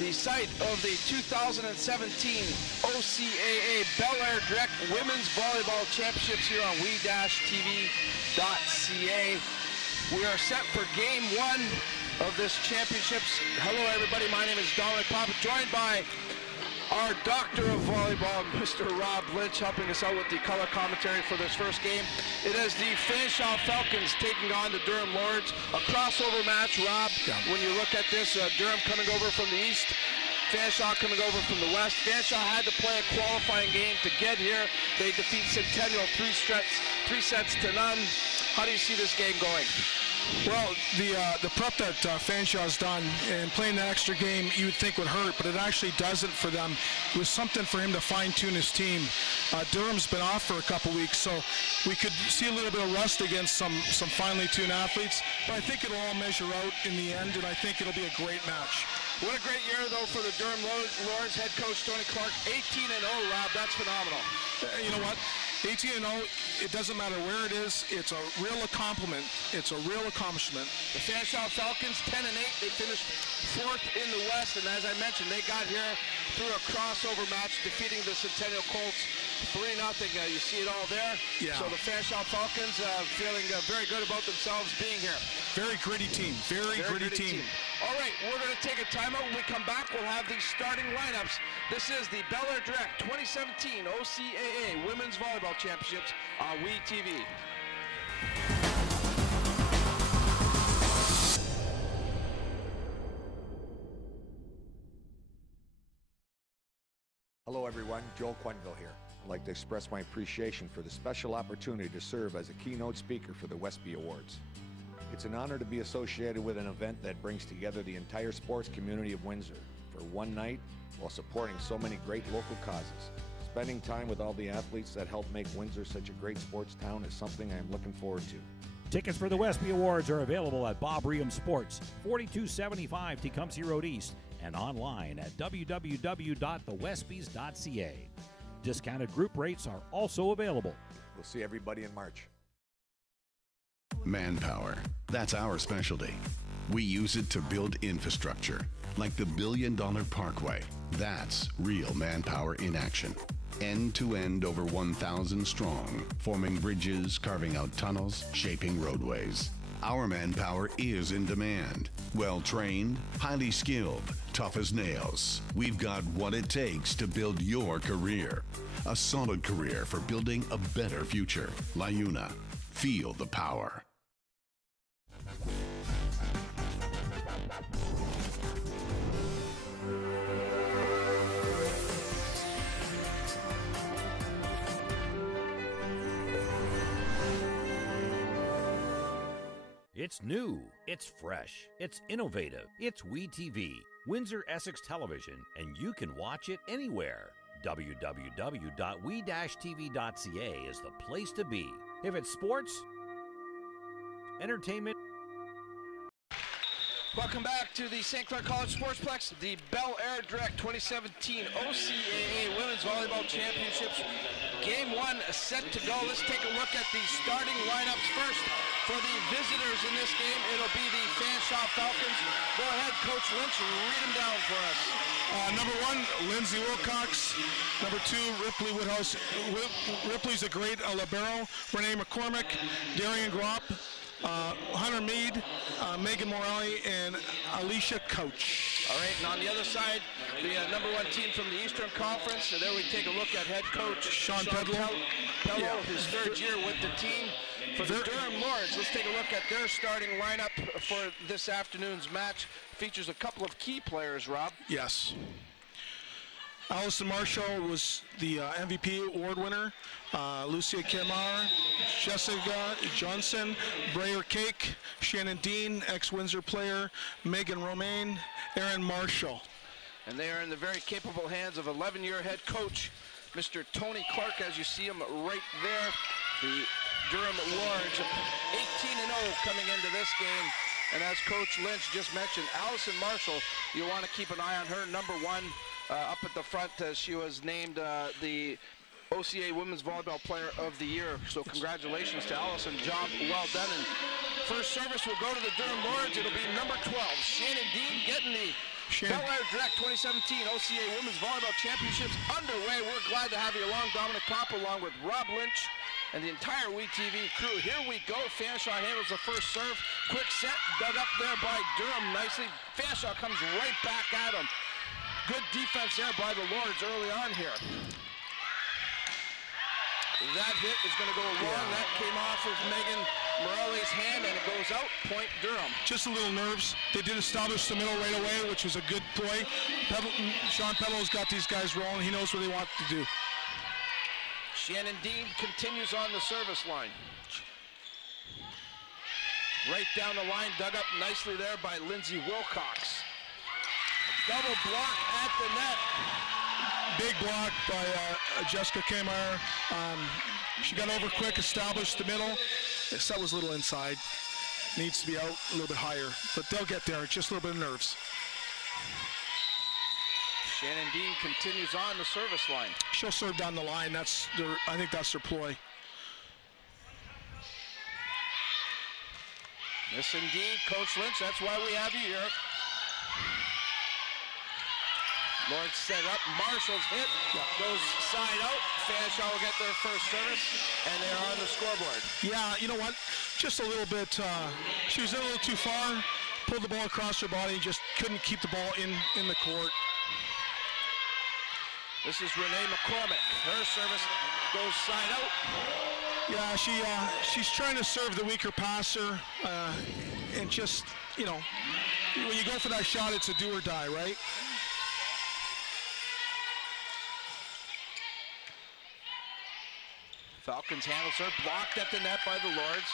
The site of the 2017 OCAA belairdirect Women's Volleyball Championships here on we-tv.ca. We are set for game one of this championships. Hello everybody, my name is Dominic Papa, joined by our doctor of volleyball, Mr. Rob Lynch, helping us out with the color commentary for this first game. It is the Fanshawe Falcons taking on the Durham Lords. A crossover match, Rob. Yeah. When you look at this, Durham coming over from the east, Fanshawe coming over from the west. Fanshawe had to play a qualifying game to get here. They defeat Centennial three sets to none. How do you see this game going? Well, the prep that Fanshawe's done and playing that extra game you would think would hurt, but it actually doesn't for them. It was something for him to fine-tune his team. Durham's been off for a couple weeks, so we could see a little bit of rust against some finely tuned athletes, but I think it'll all measure out in the end, and I think it'll be a great match. What a great year, though, for the Durham Lords. Head coach Tony Clark, 18-0, Rob. That's phenomenal. You know what? 18-0, it doesn't matter where it is. It's a real accomplishment. It's a real accomplishment. The Fanshawe Falcons, 10-8. They finished fourth in the West, and as I mentioned, they got here through a crossover match, defeating the Centennial Colts 3-0. You see it all there. Yeah. So the Fanshawe Falcons feeling very good about themselves being here. Very gritty team. Very gritty team. All right, we're going to take a timeout. When we come back, we'll have the starting lineups. This is the belairdirect 2017 OCAA Women's Volleyball Championships on WeTV. Hello everyone, Joel Quenville here. I'd like to express my appreciation for the special opportunity to serve as a keynote speaker for the Westby Awards. It's an honor to be associated with an event that brings together the entire sports community of Windsor for one night while supporting so many great local causes. Spending time with all the athletes that help make Windsor such a great sports town is something I am looking forward to. Tickets for the Westby Awards are available at Bob Reham Sports, 4275 Tecumseh Road East, and online at www.thewestbys.ca. Discounted group rates are also available. We'll see everybody in March. Manpower. That's our specialty. We use it to build infrastructure, like the $1 billion Parkway. That's real manpower in action. End to end, over 1,000 strong, forming bridges, carving out tunnels, shaping roadways. Our manpower is in demand. Well-trained, highly skilled, tough as nails. We've got what it takes to build your career. A solid career for building a better future. LiUNA. Feel the power. It's new, it's fresh, it's innovative, it's WeTV, Windsor Essex Television, and you can watch it anywhere. www.we-tv.ca is the place to be. If it's sports, entertainment. Welcome back to the St. Clair College Sportsplex, the belairdirect 2017 OCAA Women's Volleyball Championships. Game one set to go. Let's take a look at the starting lineups first. For the visitors in this game, it'll be the Fanshawe Falcons. Go ahead, Coach Lynch, read them down for us. Number one, Lindsay Wilcox. Number two, Ripley Woodhouse. Ripley's a great libero. Renee McCormick, Darian Gropp, Hunter Mead, Megan Morelli, and Alicia Couch. All right, and on the other side, the number one team from the Eastern Conference. So there we take a look at head coach Sean Pedlow. His third year with the team. For the Durham Lords, let's take a look at their starting lineup for this afternoon's match. Features a couple of key players, Rob. Yes. Allison Marshall was the MVP award winner. Lucia Kemar, Jessica Johnson, Brayer Cake, Shannon Dean, ex-Windsor player, Megan Romaine, Erin Marshall. And they are in the very capable hands of 11-year head coach Mr. Tony Clark, as you see him right there. The Durham Lords, 18-0 coming into this game. And as Coach Lynch just mentioned, Allison Marshall, you want to keep an eye on her, number 1 up at the front, as she was named the OCAA Women's Volleyball Player of the Year. So congratulations to Allison, job well done. And first service will go to the Durham Lords. It'll be number 12, Shannon Dean, getting the belairdirect 2017 OCAA Women's Volleyball Championships underway. We're glad to have you along, Dominic Papa, along with Rob Lynch and the entire WeTV crew. Here we go. Fanshawe handles the first serve. Quick set, dug up there by Durham nicely. Fanshawe comes right back at him. Good defense there by the Lords early on here. That hit is going to go long. That came off of Megan Morelli's hand, and it goes out. Point Durham. Just a little nerves. They did establish the middle right away, which was a good play. Sean Peddle's got these guys rolling. He knows what they want to do. Shannon Dean continues on the service line. Right down the line, dug up nicely there by Lindsay Wilcox. A double block at the net. Big block by Jessica Kmar. She got over quick, established the middle. This set was a little inside. Needs to be out a little bit higher, but they'll get there. Just a little bit of nerves. Shannon Dean continues on the service line. She'll serve down the line. That's their, I think that's their ploy. Yes, indeed, Coach Lynch. That's why we have you here. Lord set up. Marshall's hit goes side out. Fanshawe will get their first service, and they're on the scoreboard. Yeah, you know what? Just a little bit. She was a little too far. Pulled the ball across her body. Just couldn't keep the ball in the court. This is Renee McCormick. Her service goes side out. Yeah, she's trying to serve the weaker passer, and just, you know, when you go for that shot, it's a do or die, right? Falcons handles her, blocked at the net by the Lords.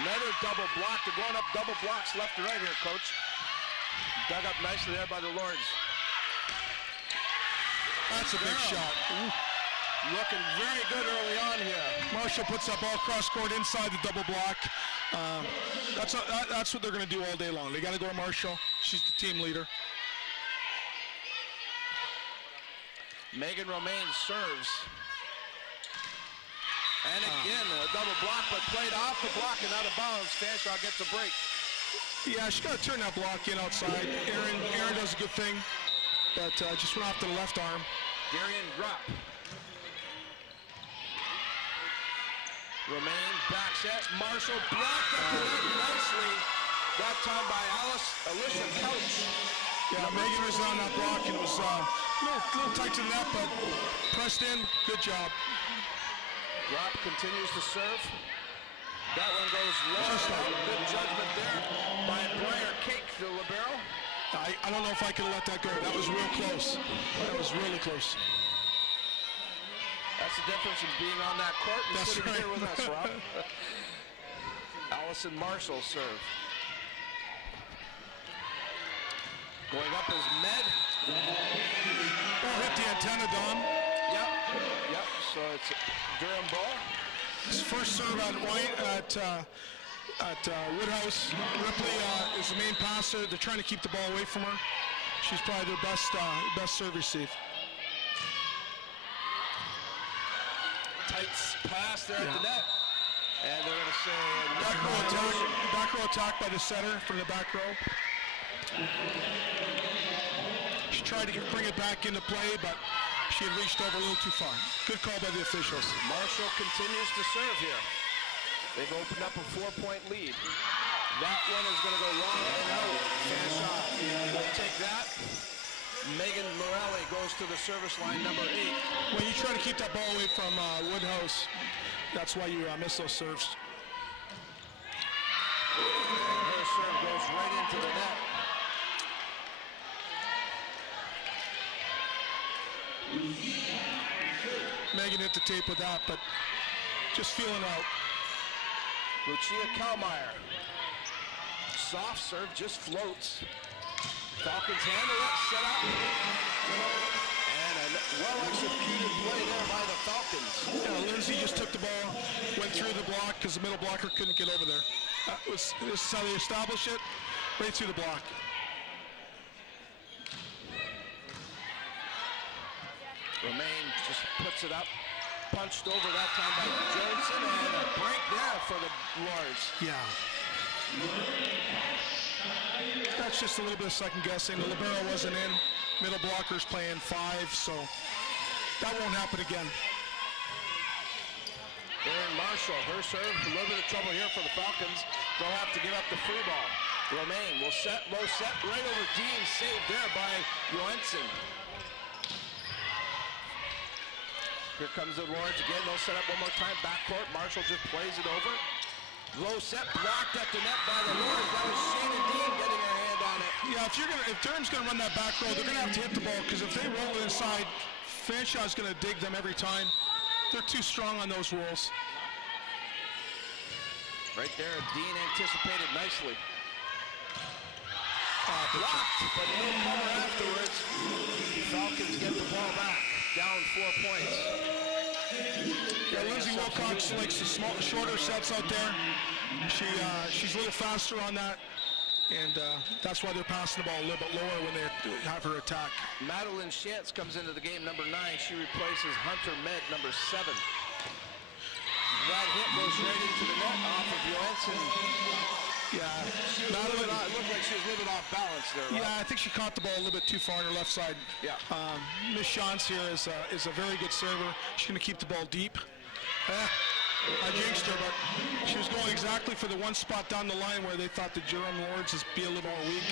Another double block. They're going up double blocks left and right here, Coach. Dug up nicely there by the Lords. That's a big shot. Ooh. Looking very good early on here. Marshall puts that ball cross court inside the double block. That's what they're going to do all day long. They got to go to Marshall. She's the team leader. Megan Romaine serves. And again, a double block, but played off the block and out of bounds. Fanshawe gets a break. Yeah, she's got to turn that block in outside. Aaron does a good thing, but just went off to the left arm. Darian drop. Romaine back set. Marshall blocked up the net nicely. That time by Alicia Couch. Yeah, Megan was on that block and it was a little tight to the net, but pressed in. Good job. Drop continues to serve. That one goes low. Good judgment there by Briar Cake, the libero. I don't know if I could let that go. That was real close. That was really close. That's the difference in being on that court and That's sitting right. here with us, Rob. Allison Marshall serve. Going up is Med. Oh, hit the antenna, Dom. Yep. So it's Durham ball. His first serve at Woodhouse. Ripley is the main passer. They're trying to keep the ball away from her. She's probably their best serve receive. Tight pass there at the net. And they're going to say back row attack by the center from the back row. She tried to bring it back into play, but she had reached over a little too far. Good call by the officials. Marshall continues to serve here. They've opened up a 4-point lead. That one is going to go long and out. Fanshawe will take that. Megan Morelli goes to the service line, number 8. When you try to keep that ball away from Woodhouse, that's why you miss those serves. Her serve goes right into the net. Megan hit the tape with that, but just feeling out. Lucia Kalmeyer. Soft serve, just floats. Falcons handle it, set up. And a And well-executed play there by the Falcons. Yeah, Lindsay just took the ball, went through the block because the middle blocker couldn't get over there. This is how they establish it, right through the block. Romain just puts it up, punched over that time by Johnson, and a break there for the Lords. Yeah. That's just a little bit of second guessing. The libero wasn't in. Middle blocker's playing 5, so that won't happen again. Erin Marshall, her serve, a little bit of trouble here for the Falcons. They'll have to give up the free ball. Romain will set, low set, right over Dean, saved there by Johansson. Here comes the Lords again. They'll set up one more time. Backcourt. Marshall just plays it over. Low set blocked at the net by the Lords. That was Shannon Dean getting her hand on it. Yeah, if Durham's going to run that back row, they're going to have to hit the ball because if they roll it inside, Fanshaw's going to dig them every time. They're too strong on those rolls. Right there, Dean anticipated nicely. Blocked, but no cover afterwards. Falcons get the ball back. Down 4 points. Yeah, Lindsay Wilcox likes the shorter sets out there. She's a little faster on that, and that's why they're passing the ball a little bit lower when they have her attack. Madeline Shantz comes into the game, number 9. She replaces Hunter Med, number 7. That hit goes right into the net off of Johansson. Yeah, Madeline, it looked like she was a little bit off balance there. Right? Yeah, I think she caught the ball a little bit too far on her left side. Yeah. Miss Shantz here is a very good server. She's going to keep the ball deep. I jinxed her, but she was going exactly for the one spot down the line where they thought the Durham Lords would be a little more weak.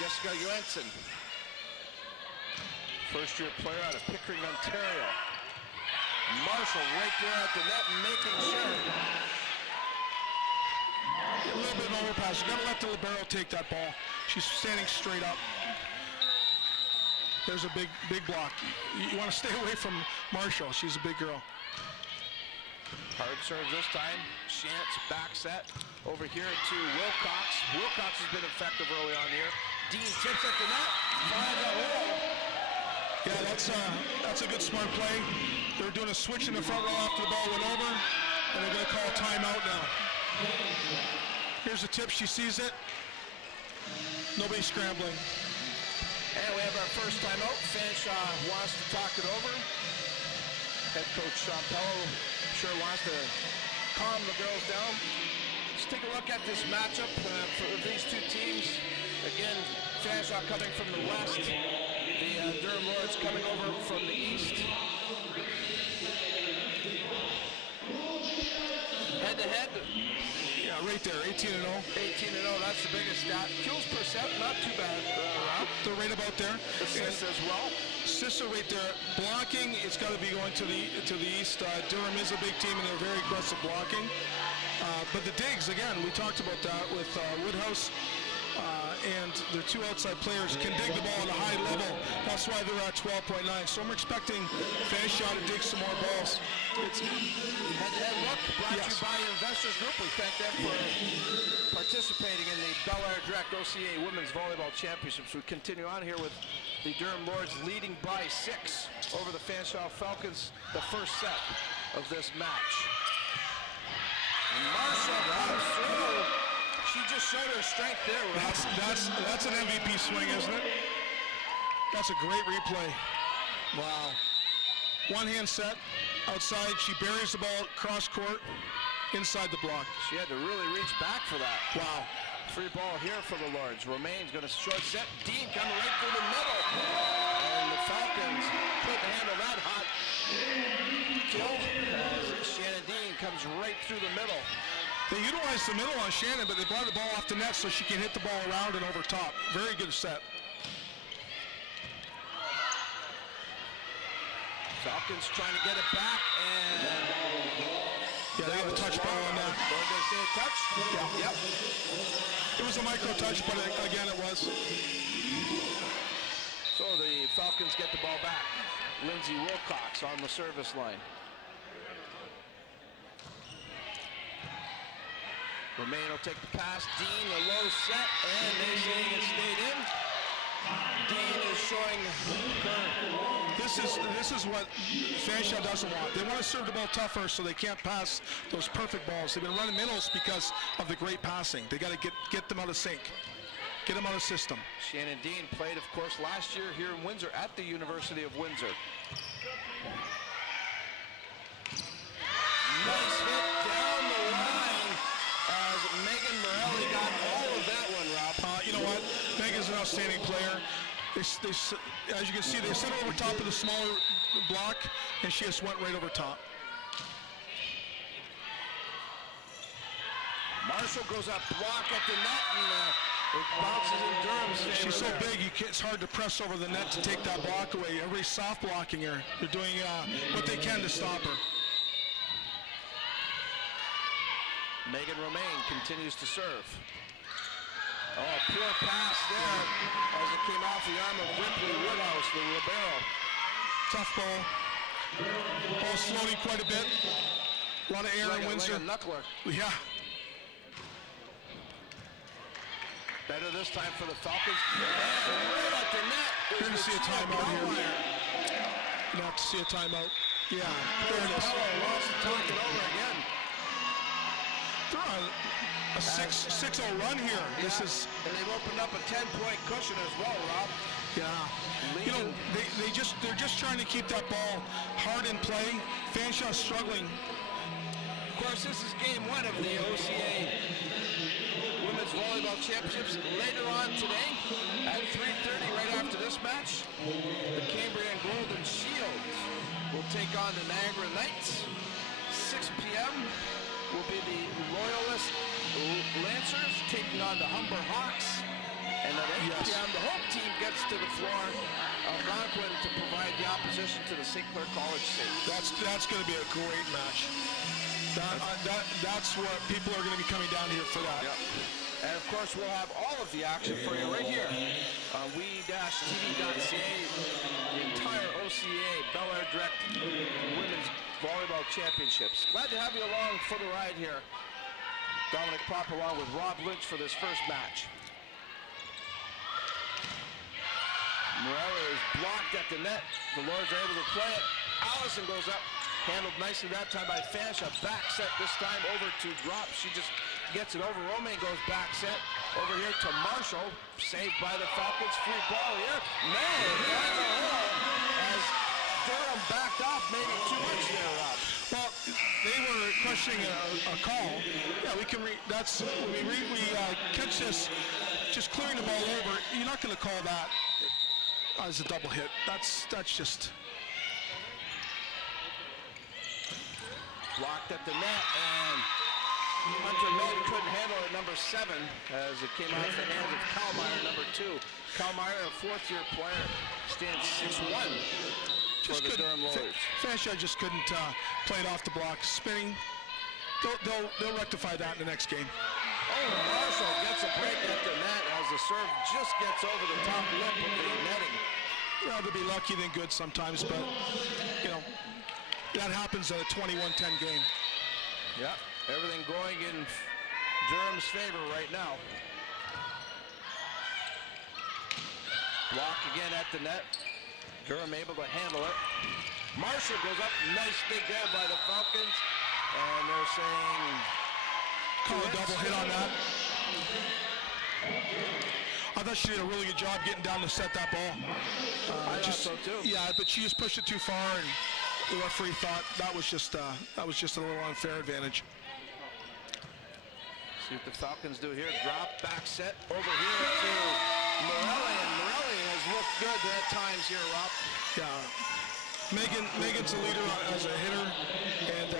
Jessica Johansson, first-year player out of Pickering, Ontario. Marshall right there at the net, making sure. A little bit of an overpass. You got to let the libero take that ball. She's standing straight up. There's a big block. You want to stay away from Marshall. She's a big girl. Hard serve this time. Shantz back set over here to Wilcox. Wilcox has been effective early on here. Dean tips at the net. Finds a hole. Yeah, that's a good smart play. They were doing a switch in the front row after the ball went over, and they're going to call a timeout now. Here's the tip. She sees it. Nobody's scrambling. And we have our first timeout. Fanshawe wants to talk it over. Head coach Sean Pello sure wants to calm the girls down. Let's take a look at this matchup for these two teams. Again, Fanshawe coming from the west. The Durham Lords coming over from the east. Head-to-head. Yeah, right there, 18-0. 18-0, that's the biggest stat. Kills per set, not too bad. They're right about there. Assists as well. Sissa right there. Blocking, it's got to be going to the east. Durham is a big team, and they're very aggressive blocking. But the digs, again, we talked about that with Woodhouse. And their two outside players can dig the ball at a high level. That's why they're at 12.9. So I'm expecting Fanshawe to dig some more balls. It's head-to-head look brought to you by Investors Group. We thank them for participating in the belairdirect OCAA Women's Volleyball Championships. We continue on here with the Durham Lords leading by 6 over the Fanshawe Falcons, the first set of this match. And Marshall comes through. She just showed her strength there. That's an MVP swing, isn't it? That's a great replay. Wow. One-hand set, outside. She buries the ball cross court, inside the block. She had to really reach back for that. Wow. Free ball here for the Lords. Romain's going to short set. Dean coming right through the middle. And the Falcons couldn't handle that hot kill as Shannon Dean comes right through the middle. They utilized the middle on Shannon, but they brought the ball off the net so she can hit the ball around and over top. Very good set. Falcons trying to get it back, and yeah, they got a touch ball on that. What did they say, a touch? Yeah. Yep. It was a micro touch, but again, it was. So the Falcons get the ball back. Lindsay Wilcox on the service line. Romain will take the pass. Dean, a low set, and they say it stayed in. Dean is showing This is what Fanshawe doesn't want. They want to serve the ball tougher so they can't pass those perfect balls. They've been running middles because of the great passing. They got to get them out of sync. Get them out of system. Shannon Dean played, of course, last year here in Windsor at the University of Windsor. Nice hit down the line as Megan Morelli got all of that one, Rob. You know what? Megan's an outstanding player. As you can see, they set her over top of the smaller block, and she just went right over top. Marshall goes up, block at the net, and it bounces in Durham's favor. She's so big, it's hard to press over the net to take that block away. Everybody's soft blocking her. They're doing what they can to stop her. Megan Romaine continues to serve. Oh, poor pass there as it came off the arm of Ripley Woodhouse, the libero. Tough ball. Ball's floating quite a bit. A lot of air in Windsor. Like a knuckler. Yeah. Better this time for the Falcons. And right at the net. You're going to see a timeout here. You'll have to see a timeout. Yeah, there it is. Wants to talk it over again. They're on a 6-0 run here. Yeah. This is, and they've opened up a 10-point cushion as well, Rob. yeah. You know, they're just trying to keep that ball hard in play. Fanshawe struggling. Of course, this is game 1 of the OCAA Women's Volleyball Championships. Later on today, at 3:30, right after this match, the Cambrian Golden Shields will take on the Niagara Knights. 6 p.m. will be the Loyalist Lancers taking on the Humber Hawks. And at 8 p.m., the home team gets to the floor of Algonquin to provide the opposition to the St. Clair College Saints. That's going to be a great match. That's what people are going to be coming down here for that. Yep. And of course, we'll have all of the action for you right here on we-tv.ca, the entire OCAA belairdirect Women's Volleyball Championships. Glad to have you along for the ride here. Dominic Pop along with Rob Lynch for this first match. Morelli is blocked at the net. The Lords are able to play it. Allison goes up. Handled nicely that time by Fanshawe. Back set this time over to drop. She just gets it over. Romaine goes back set over here to Marshall. Saved by the Falcons. Free ball here. No, down the hole as Durham backed off maybe too much there, Rob. Well, they were questioning a call. Yeah, we can that's when we catch this, just clearing the ball over. You're not going to call that as a double hit. That's just. Blocked at the net, and Hunter Milton couldn't handle it, number 7, as it came out of the hands of Kalmeyer, number 2. Kalmeyer, a 4th-year player, stands 6'1" for the Durham Lords. Fanshawe just couldn't play it off the block. Spinning. They'll rectify that in the next game. Oh, Marshall gets a break at the net as the serve just gets over the top lip of the netting. Rather be lucky than good sometimes, but, you know, that happens in a 21-10 game. Yeah, everything going in Durham's favor right now. Block again at the net. Durham able to handle it. Marshall goes up. Nice dig there by the Falcons. And they're saying... Call a double hit on that. I thought she did a really good job getting down to set that ball. I thought so too. Yeah, but she just pushed it too far, and the referee thought that was just a little unfair advantage. See what the Falcons do here. Drop, back set over here to Morelli, and Morelli has looked good at times here, Rob. Yeah, Megan's a leader as a hitter, and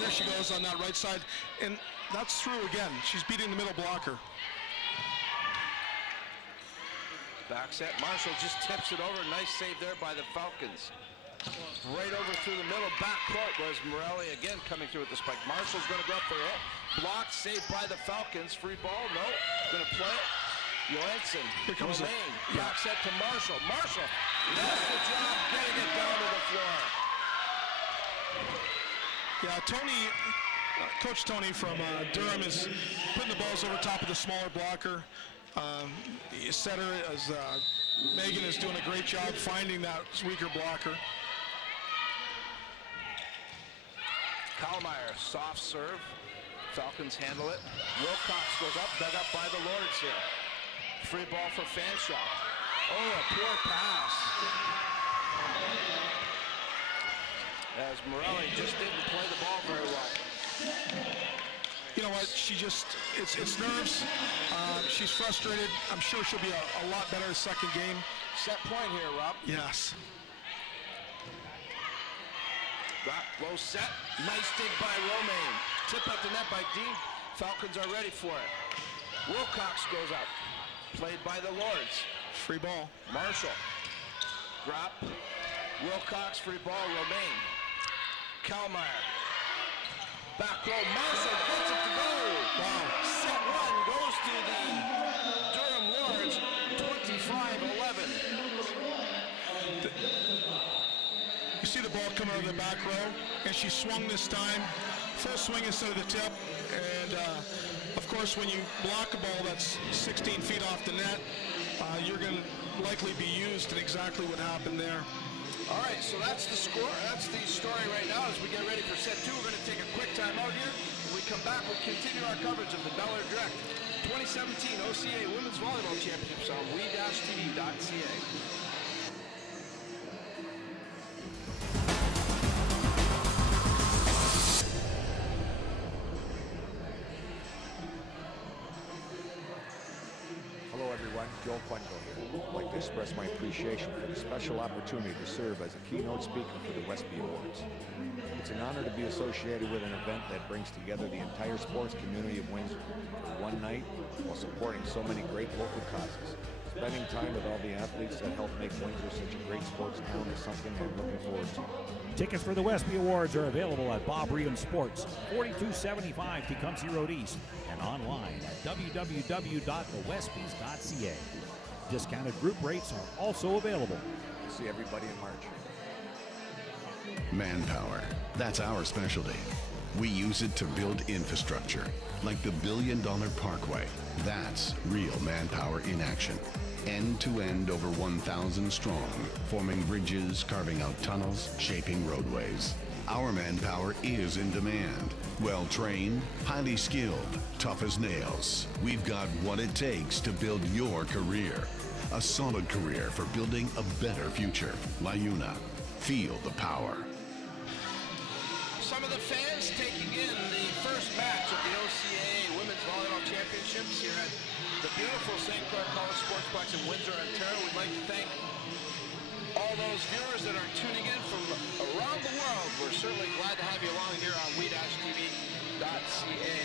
there she goes on that right side, and that's through again. She's beating the middle blocker. Back set, Marshall just tips it over. Nice save there by the Falcons. Right over through the middle, back court was Morelli again coming through with the spike. Marshall's going to go up for it. Blocked, saved by the Falcons. Free ball, no. Going to play it. Johansson, here comes Romaine, back set to Marshall. Marshall does the job getting it down to the floor. Yeah, Tony, Coach Tony from Durham is putting the balls over top of the smaller blocker. setter, as Megan is doing a great job finding that weaker blocker. Kallmeyer, soft serve. Falcons handle it. Wilcox goes up, dug up by the Lords here. Free ball for Fanshawe. Oh, a poor pass. As Morelli just didn't play the ball very well. You know what, she just, it's nerves. She's frustrated. I'm sure she'll be a lot better the second game. Set point here, Rob. Yes. Low set. Nice dig by Romaine. Tip at the net by Dean. Falcons are ready for it. Wilcox goes up. Played by the Lords. Free ball. Marshall. Drop. Wilcox, free ball, Romaine. Kallmeyer. Back row, Marshall gets it to go. Wow. Set one goes to the Durham Lords, 25-11. You see the ball come out of the back row, and she swung this time. Full swing instead of the tip. And of course, when you block a ball that's 16 feet off the net, you're going to likely be used, and exactly what happened there. All right, so that's the score. That's the story right now as we get ready for set two. We're going to take a quick time out here. When we come back, we'll continue our coverage of the belairdirect 2017 OCAA Women's Volleyball Championships on we-tv.ca. Hello everyone, Joe Quenville here. I'd like to express my appreciation for the special opportunity to serve as a keynote speaker for the Westby Awards. It's an honor to be associated with an event that brings together the entire sports community of Windsor for one night while supporting so many great local causes. Spending time with all the athletes that help make Windsor such a great sports town is something I'm looking forward to. Tickets for the Westby Awards are available at Bob Ream Sports, 4275 Tecumseh Road East, and online at www.thewestbys.ca. Discounted group rates are also available. See everybody in March. Manpower. That's our specialty. We use it to build infrastructure, like the $1 billion Parkway. That's real manpower in action. End to end, over 1,000 strong, forming bridges, carving out tunnels, shaping roadways. Our manpower is in demand. Well trained, highly skilled, tough as nails. We've got what it takes to build your career. A solid career for building a better future. LiUNA. Feel the power. Some of the fans taking in the first match of the OCAA Women's Volleyball Championships here at the beautiful St. Clair College Sportsplex in Windsor, Ontario. We'd like to thank all those viewers that are tuning in from around the world. We're certainly glad to have you along here on we-tv.ca.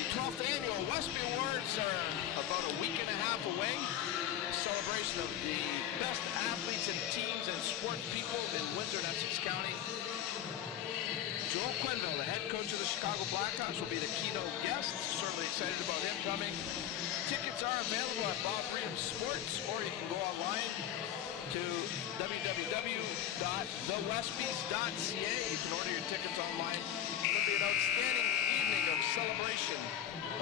The 12th annual Westby Awards are about a week and a half away. A celebration of the best athletes and teams and sports people in Windsor and Essex County. Joel Quenville, the head coach of the Chicago Blackhawks, will be the keynote guest. Certainly excited about him coming. Tickets are available at Bob Ream Sports, or you can go online to www.thewestbys.ca. You can order your tickets online. It's going to be an outstanding evening of celebration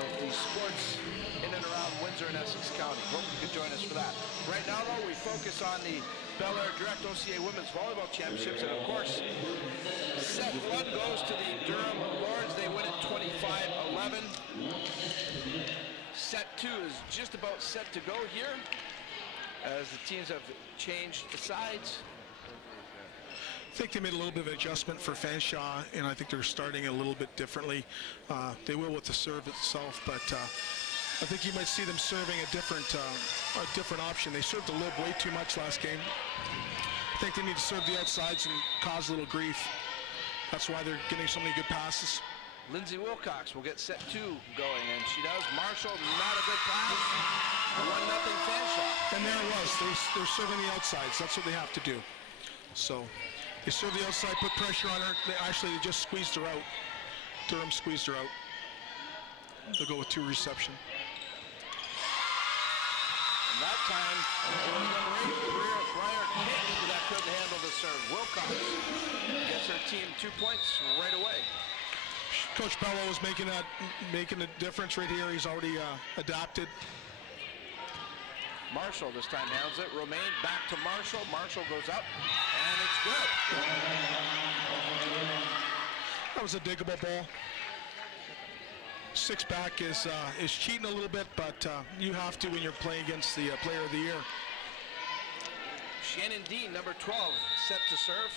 of the sports in and around Windsor and Essex County. Hope you can join us for that. Right now, though, we focus on the belairdirect OCAA Women's Volleyball Championships, and of course, set one goes to the Durham Lords. They win it 25-11. Set two is just about set to go here, as the teams have changed sides. I think they made a little bit of adjustment for Fanshawe, and I think they're starting a little bit differently. They will with the serve itself, but I think you might see them serving a different option. They served the lib way too much last game. I think they need to serve the outsides and cause a little grief. That's why they're getting so many good passes. Lindsay Wilcox will get set two going, and she does. Marshall, not a good pass. 1-0 Fanshawe. And there it was. They're serving the outsides. That's what they have to do. So they serve the outside, put pressure on her. They just squeezed her out. Durham squeezed her out. They'll go with two reception. And that time, it was a rear kick that couldn't handle the serve. Wilcox gets her team 2 points right away. Coach Bello is making a difference right here. He's already adapted. Marshall this time handles it. Romaine back to Marshall. Marshall goes up, and it's good. That was a diggable ball. 6 back is cheating a little bit, but you have to when you're playing against the player of the year. Shannon Dean, number 12, set to serve.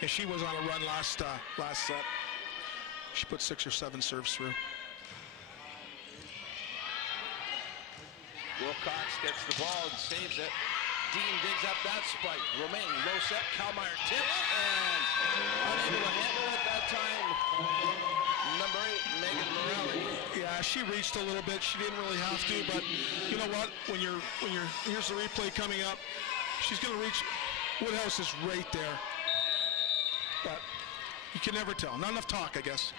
And she was on a run last set. She put 6 or 7 serves through. Wilcox gets the ball and saves it. Dean digs up that spike. Romaine, low set. Kalmeyer tips and unable to handle it that time. Number 8, Megan Morelli. Yeah, she reached a little bit. She didn't really have to, but you know what? When you're here's the replay coming up. She's going to reach. Woodhouse is right there, but you can never tell. Not enough talk, I guess.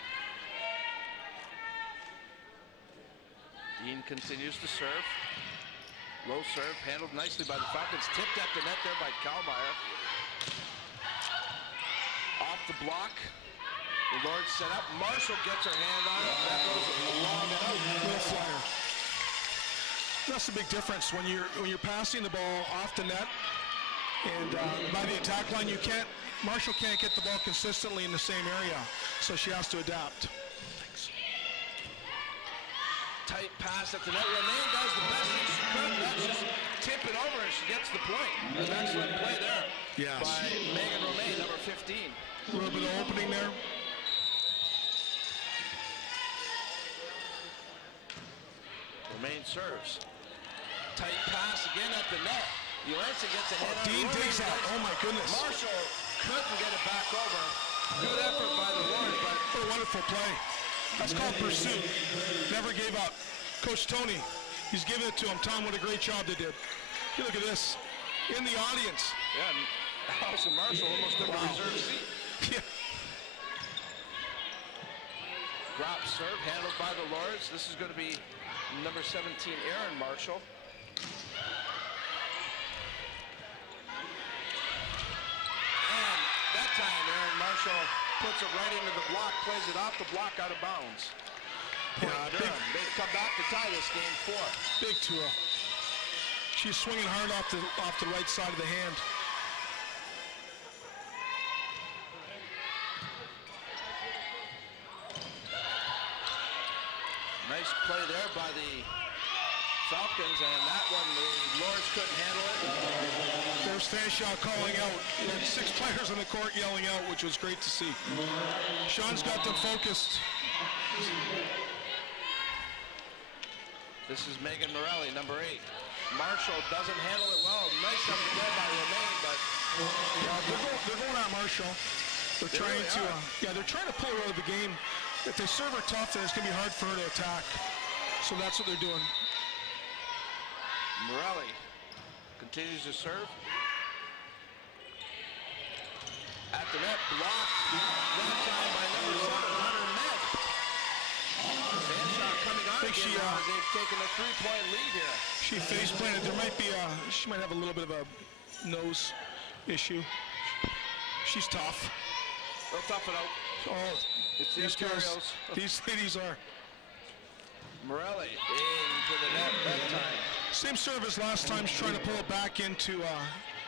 Dean continues to serve. Low serve, handled nicely by the Falcons. Tipped at the net there by Kalmeyer. Off the block. The Lords set up. Marshall gets her hand on it. That goes long and out. Little flyer. That's the big difference when you're passing the ball off the net and by the attack line. Marshall can't get the ball consistently in the same area, so she has to adapt. Tight pass at the net. Romaine does the best thing she could. That's just tip it over and she gets the point. An excellent play there by Megan Romaine, number 15. A little bit of opening there. Romaine serves. Tight pass again at the net. Johansson gets a hand on Dean digs out. Oh my goodness. Marshall couldn't get it back over. Good effort by the Lords, but what a wonderful play. That's called pursuit. Never gave up. Coach Tony, he's giving it to him. Tom, what a great job they did. You look at this. In the audience. Yeah, Allison Marshall almost took a reserve seat. Yeah. Drop serve handled by the Lords. This is going to be number 17, Aaron Marshall. And that time, Aaron Marshall puts it right into the block, plays it off the block out of bounds. Durham. They come back to tie this game 4. Big tool. She's swinging hard off the right side of the hand. Nice play there by the Falcons, and that one the Lords couldn't handle it. There's Fanshawe calling out. He had 6 players on the court yelling out, which was great to see. Sean's got them focused. This is Megan Morelli, number 8. Marshall doesn't handle it well. Nice up the goal by Romaine, but they're going at Marshall. They're trying to pull her out of the game. If they serve her tough, then it's going to be hard for her to attack. So that's what they're doing. Morelli continues to serve. At the net, blocked. That time by number 7, Hunter Met. Fanshawe coming on again. They've taken a 3-point lead here. She face planted. There might be she might have a little bit of a nose issue. She's tough. They'll tough it out. Oh, It's the these girls, Imperials. these ladies are. Morelli into the net that time. Same serve as last time. She's trying to pull it back into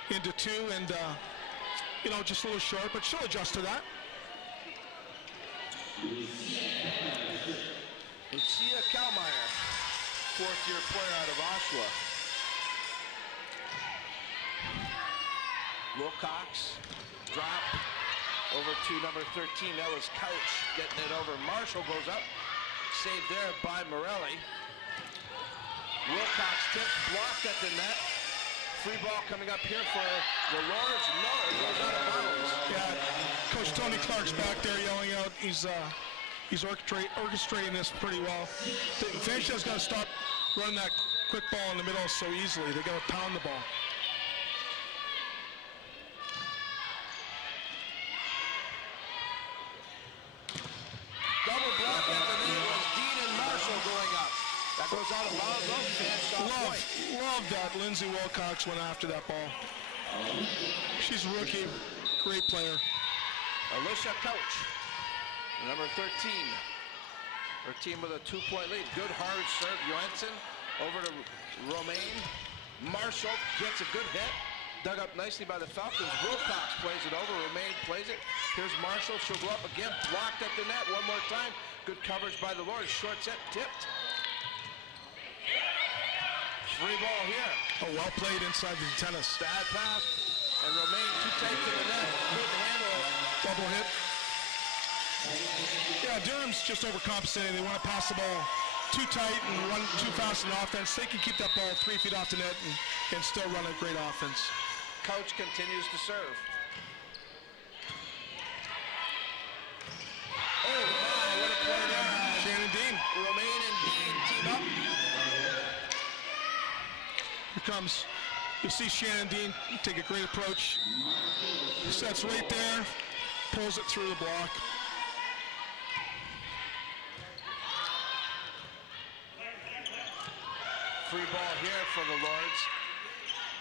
2, and you know, just a little short, but she'll adjust to that. Lucia Kalmeyer, 4th-year player out of Oshawa. Wilcox, drop over to number 13. That was Couch getting it over. Marshall goes up, saved there by Morelli. Wilcox tips, blocked at the net. Free ball coming up here for the Lords. No, it goes out of bounds. Yeah, Coach Tony Clark's back there yelling out. He's orchestrating this pretty well. Fanshawe's got to stop running that quick ball in the middle so easily. They got to pound the ball. Double block at the net was Dean and Marshall going up. That goes out of bounds. Love that Lindsay Wilcox went after that ball. She's a rookie, great player. Alicia Couch, number 13. Her team with a 2-point lead. Good hard serve. Johansson over to Romaine. Marshall gets a good hit. Dug up nicely by the Falcons. Wilcox plays it over. Romaine plays it. Here's Marshall. She'll go up again. Blocked at the net one more time. Good coverage by the Lords. Short set tipped. Free ball here. Oh, well played inside the tennis. Bad pass. And Romaine too tight to the net. Couldn't handle it. Double hit. Yeah, Durham's just overcompensating. They want to pass the ball too tight and run too fast in offense. They can keep that ball 3 feet off the net and still run a great offense. Coach continues to serve. Oh my, what a play there. Shannon Dean. Romaine and Dean team up. Here comes, you see Shannon Dean take a great approach. Sets right there, pulls it through the block. Free ball here for the Lords.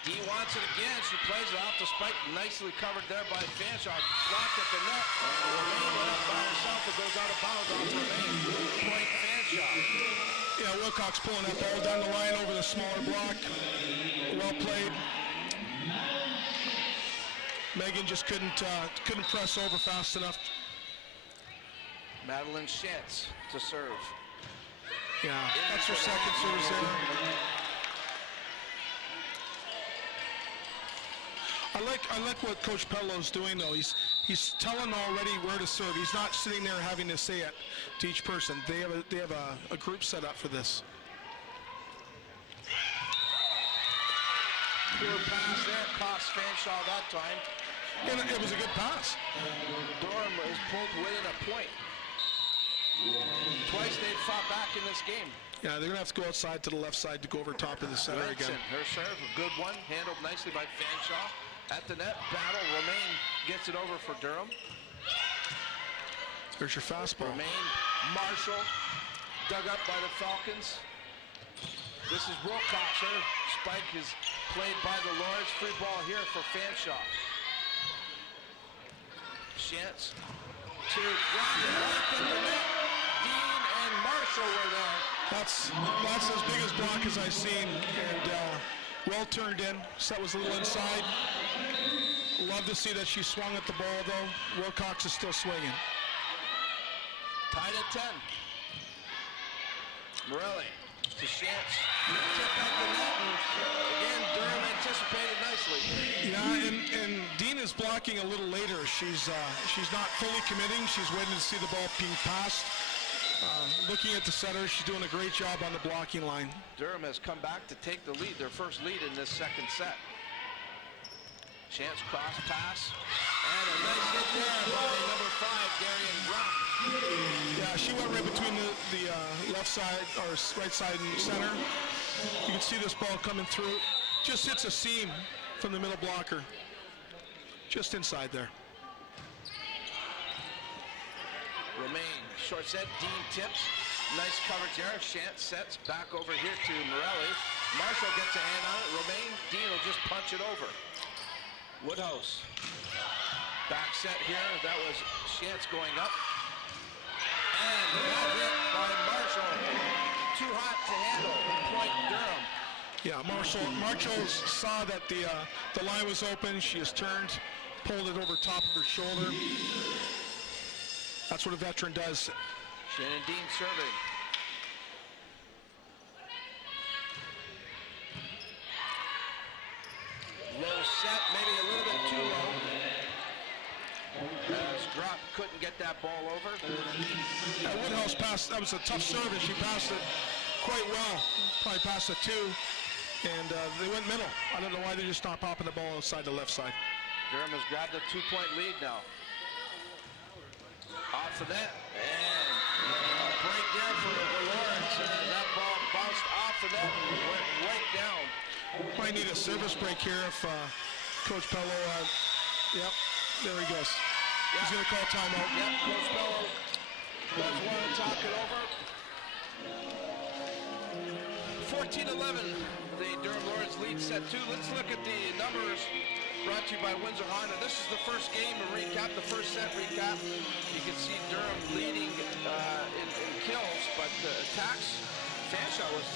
Dean wants it again. She plays it off the spike. Nicely covered there by Fanshawe. Blocked at the net. Romaine went up by herself. It goes out of bounds off Romaine. Point Fanshawe. Yeah, Wilcox pulling that ball down the line over the smaller block. Well played. Megan just couldn't press over fast enough. Madeline Shantz to serve. Yeah, that's her second service there. I like what Coach Pello's doing though. He's telling already where to serve. He's not sitting there having to say it to each person. They have a group set up for this. Poor pass there, cost Fanshawe that time. And it was a good pass. Durham is pulled within a point. Twice they've fought back in this game. Yeah, they're gonna have to go outside to the left side to go over top of the center again. Her serve, a good one, handled nicely by Fanshawe. At the net, battle, Romaine gets it over for Durham. There's your fastball. Romaine, Marshall, dug up by the Falcons. This is Wilcox. Her spike is played by the Lords. Free ball here for Fanshawe. Shantz to drop it right in the net. Dean and Marshall were there. That's as big as block as I've seen, and well turned in. Set was a little inside. Love to see that she swung at the ball though. Wilcox is still swinging. Tied at 10. Morelli to Shantz. Tip at the net. Again, Durham anticipated nicely. Yeah, and Dean is blocking a little later. She's not fully committing. She's waiting to see the ball being passed. Looking at the setter, she's doing a great job on the blocking line. Durham has come back to take the lead, their first lead in this second set. Shantz cross pass, and a nice hit there by number 5, Darian Brock. Yeah, she went right between the left side, or right side and center. You can see this ball coming through. Just hits a seam from the middle blocker. Just inside there. Romaine, short set, Dean tips. Nice coverage there. Shantz sets back over here to Morelli. Marshall gets a hand on it. Romaine, Dean will just punch it over. Woodhouse. Back set here. That was Shantz going up. And that hit by Marshall. Too hot to handle. Point Durham. Yeah, Marshall saw that the line was open. She has turned, pulled it over top of her shoulder. That's what a veteran does. Shannon Dean serving. Low set, maybe a little bit too low. As Gropp couldn't get that ball over. Yeah, Woodhouse passed, that was a tough serve, and she passed it quite well. Probably passed it 2, and they went middle. I don't know why they're just not popping the ball outside the left side. Durham has grabbed a 2-point lead now. Off the net, and a break there for the Lords. That ball bounced off the net and went right down. Might need a service break here if Coach Pello, yep, there he goes. Yep. He's going to call timeout. Yep, Coach Pello does want to talk it over. 14-11, the Durham Lords lead set 2. Let's look at the numbers brought to you by Windsor Honda. This is the first game recap, the first set recap. You can see Durham leading in kills, but attacks Fanshawe was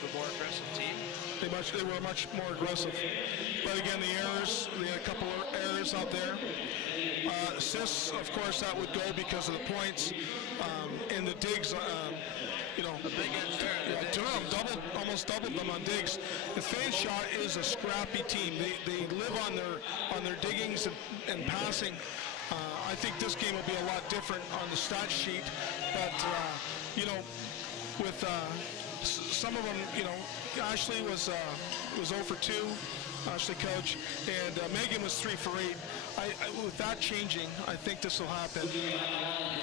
the more aggressive team. They were much more aggressive. But again, they had a couple of errors out there. Assists, of course, that would go because of the points. And the digs, you know, the big edge there. Yeah, Durham almost doubled them on digs. The Fanshawe is a scrappy team. They live on their diggings and passing. I think this game will be a lot different on the stat sheet, but you know, with some of them, you know, Ashley was 0 for 2, Ashley coach, and Megan was 3 for 8. With that changing, I think this will happen.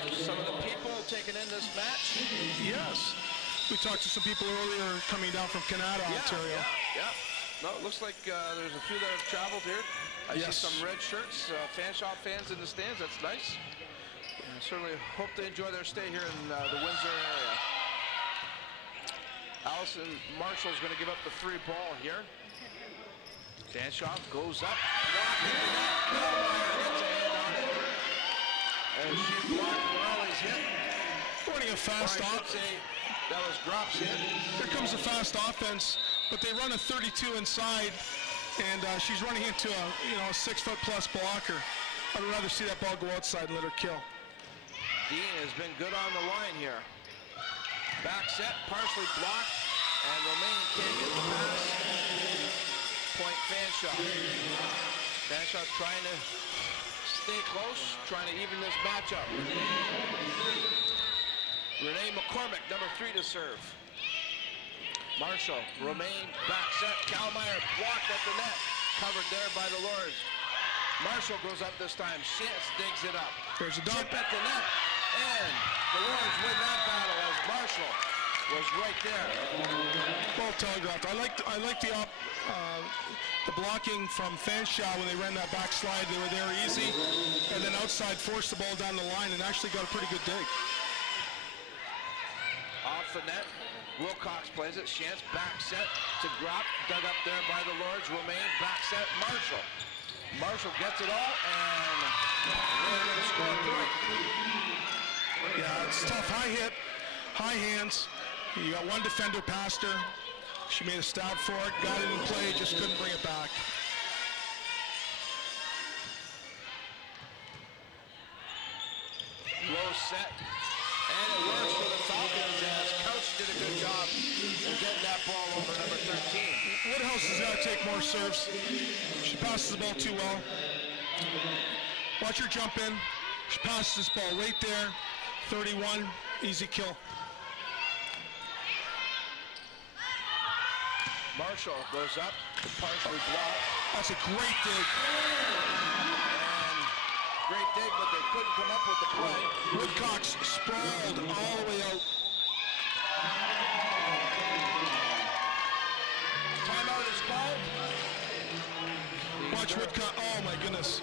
Some of the people taking in this match. Yes, we talked to some people earlier coming down from Canada, Ontario. Yeah. No, it looks like there's a few that have traveled here. I see some red shirts, Fanshawe fans in the stands. That's nice. And I certainly hope they enjoy their stay here in the Windsor area. Allison Marshall's going to give up the free ball here. Fanshawe goes up. And she blocked Morales hit. Running a fast off. That was drops hit. Here comes a fast offense, but they run a 32 inside, and she's running into a 6-foot-plus blocker. I'd rather see that ball go outside and let her kill. Dean has been good on the line here. Back set, partially blocked, and Romaine can't get the pass. Point Fanshawe. Fanshawe trying to stay close, trying to even this matchup. Renee McCormick, number 3 to serve. Marshall, Romaine, back set. Kalmeyer blocked at the net. Covered there by the Lords. Marshall goes up this time. Chance digs it up. There's a dump at the net. And the Lords win that battle as Marshall was right there. Well telegraphed. I like the blocking from Fanshawe when they ran that back slide. They were there easy, and then outside forced the ball down the line and actually got a pretty good dig. Off the net, Wilcox plays it. Chance back set to Gropp, dug up there by the Lords. Romaine back set. Marshall gets it all, and they're going to score a point. Yeah, it's tough. High hit, high hands. You got one defender past her. She made a stab for it, got it in play, just couldn't bring it back. Low set, and it works for the Falcons as Couch did a good job of getting that ball over number 13. Woodhouse has got to take more serves. She passes the ball too well. Watch her jump in. She passes this ball right there. 31, easy kill. Marshall goes up, partially blocked. That's a great dig. And great dig, but they couldn't come up with the play. Woodcox sprawled all the way out. Timeout is called. Watch Woodcox, oh my goodness.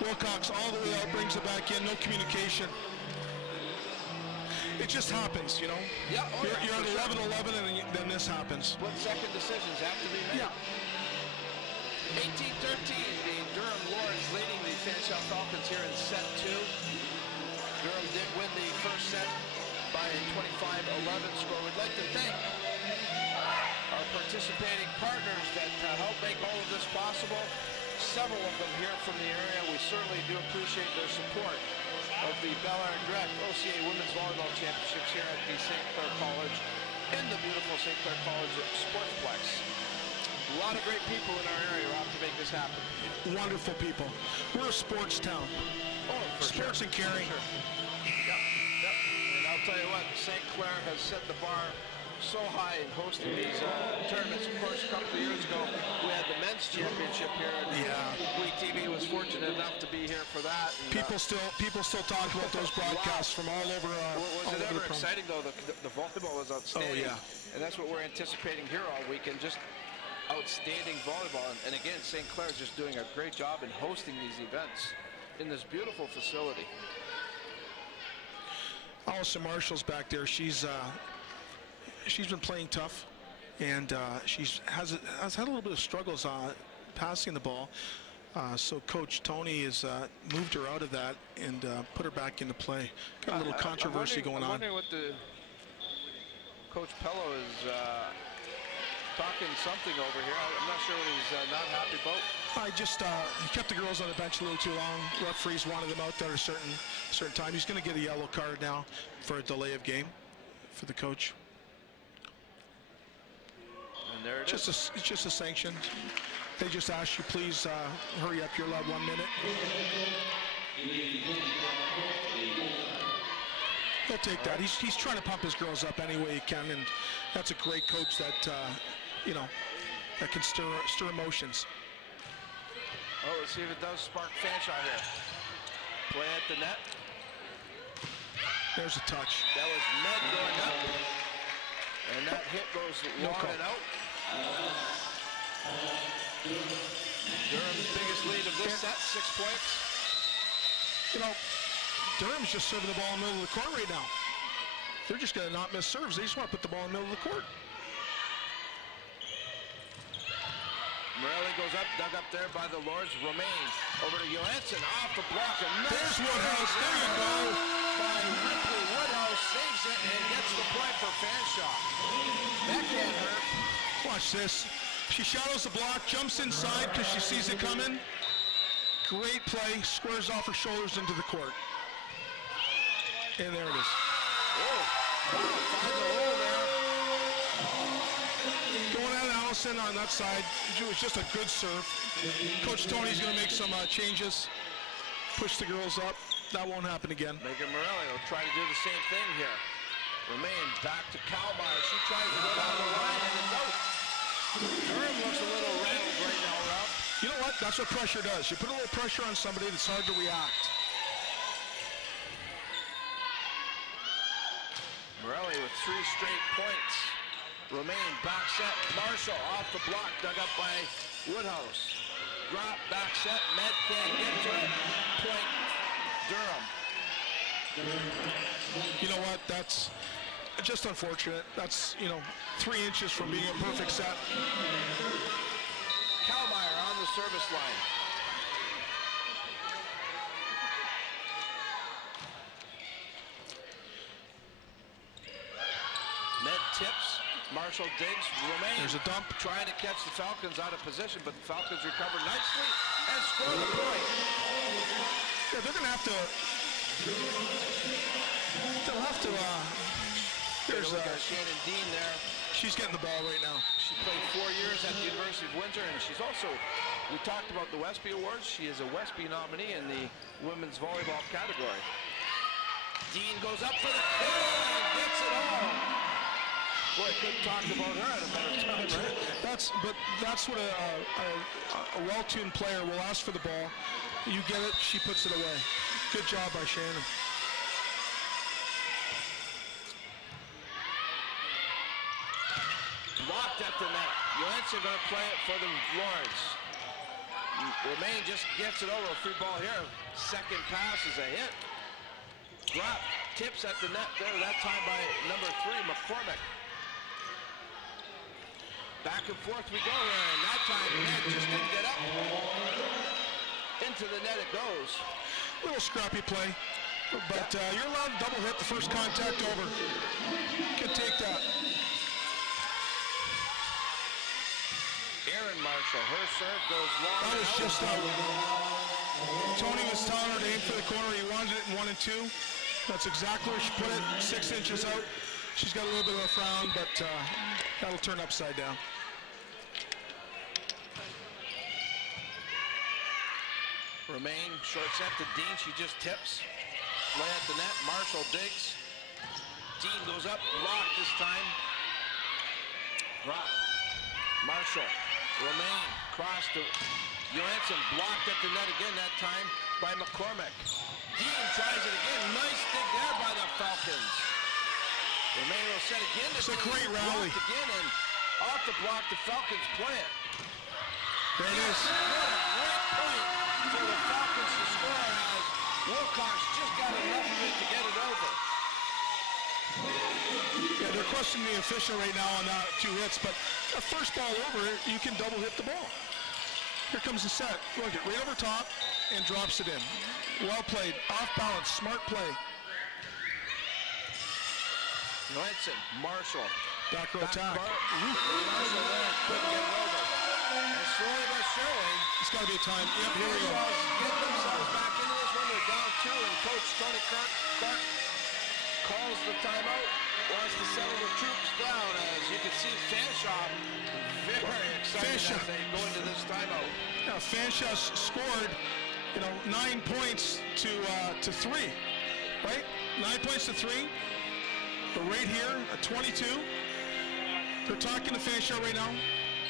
Wilcox all the way out, brings it back in, no communication. It just happens, you know? Yeah, you're at 11-11 and then this happens. Split-second decisions have to be made. Yeah. 18-13, the Durham Lords leading the Fanshawe Falcons here in set 2. Durham did win the first set by a 25-11 score. We'd like to thank our participating partners that help make all of this possible. Several of them here from the area. We certainly do appreciate their support of the belairdirect OCAA Women's Volleyball Championships here at the St. Clair College in the beautiful St. Clair College Sportsplex. A lot of great people in our area are out to make this happen. Wonderful people. We're a sports town. Oh, for sports sure. and caring. For sure. Yep. And I'll tell you what, St. Clair has set the bar so high in hosting these tournaments. Of course, a couple of years ago, we had the men's championship here. Week TV was fortunate enough to be here for that. And, people still talk about those broadcasts from all over. Was it ever exciting though? The volleyball was outstanding. Oh yeah. And that's what we're anticipating here all weekend. Just outstanding volleyball. And again, St. Clair is just doing a great job in hosting these events in this beautiful facility. Allison Marshall's back there. She's been playing tough, and has had a little bit of struggles passing the ball. So Coach Tony has moved her out of that and put her back into play. Got a little controversy going on. I'm wondering what Coach Pello is talking something over here. I'm not sure what he's not happy about. He kept the girls on the bench a little too long. Referees wanted them out there at a certain time. He's going to get a yellow card now for a delay of game for the coach. And there it is. It's just a sanction. They just asked you, please hurry up. You're allowed 1 minute. He'll take that. He's trying to pump his girls up any way he can, and that's a great coach that that can stir emotions. Oh, let's see if it does spark Fanshawe here. Play at the net. There's a touch. That was Med going up, and that hit goes long and out. Durham's biggest lead of this set, 6 points. You know, Durham's just serving the ball in the middle of the court right now. They're just going to not miss serves. They just want to put the ball in the middle of the court. Morelli goes up, dug up there by the Lords. Romain over to Johansson, off the block. And there's Woodhouse. There you go. By Ripley. Woodhouse saves it and gets the point for Fanshawe. That can't hurt. Watch this. She shadows the block, jumps inside because she sees it coming. Great play, squares off her shoulders into the court. And there it is. Oh, wow, finds a hole there. Going at Allison on that side. It was just a good serve. Coach Tony's going to make some changes. Push the girls up. That won't happen again. Megan Morelli will try to do the same thing here. Romain back to Kalmar. She tries to go down the line and it's out. Durham looks a little rattled right now, Rob. You know what? That's what pressure does. You put a little pressure on somebody that's hard to react. Morelli with 3 straight points. Romain back set. Marshall off the block, dug up by Woodhouse. Drop, back set. Med can't get to it. Point, Durham. You know what? That's just unfortunate. That's, 3 inches from being a perfect set. Kalmeyer on the service line. Med tips. Marshall digs. Romain. There's a dump. Trying to catch the Falcons out of position, but the Falcons recover nicely and score the point. Yeah, they're going to have to. They'll have to. There's Shannon Dean there. She's getting the ball right now. She played 4 years at the University of Windsor, and she's also, we talked about the Westby Awards. She is a Westby nominee in the women's volleyball category. Dean goes up for the kill and gets it all. Boy, couldn't talk about her at a better time, right? That's what a well-tuned player will ask for the ball. You get it, she puts it away. Good job by Shannon. Blocked at the net. Johansson going to play it for the Lords. Romain just gets it over. A free ball here. Second pass is a hit. Drop. Tips at the net there. That time by number 3, McCormick. Back and forth we go here. And that time the net just didn't get up. Into the net it goes. Little scrappy play. But you're allowed to double hit the first contact over. You can take that. Aaron Marshall, her serve goes long. That was just out. Tony was telling her to aim for the corner. He wanted it in 1 and 2. That's exactly where she put it, 6 inches out. She's got a little bit of a frown, but that'll turn upside down. Romain, short set to Dean. She just tips. Play at the net. Marshall digs. Dean goes up, blocked this time. Drop. Marshall. Romain, cross to Johansson, blocked at the net again, that time by McCormick. Dean tries it again, nice dig there by the Falcons. Romain will set again. It's a great rally. Again, and off the block, the Falcons play it. There it is. What a great point for the Falcons to score as Wilcox just got enough of it to get it over. Yeah, they're questioning the official right now on that 2 hits, but a first ball over, you can double hit the ball. Here comes the set. Look at right over top and drops it in. Well played. Off balance. Smart play. Johansson, Marshall. Back row attack. Marshall there, couldn't get it over. And slowly but surely, It's got to be a time. Yep, here we go. get themselves back into this one. They're down 2, and Coach Tony Clark calls the timeout, wants to settle the troops down. As you can see, Fanshawe very excited as they go into this timeout. Yeah, Fanshawe scored, 9 points to 3, right? 9 points to 3. But right here, at 22, they're talking to Fanshawe right now.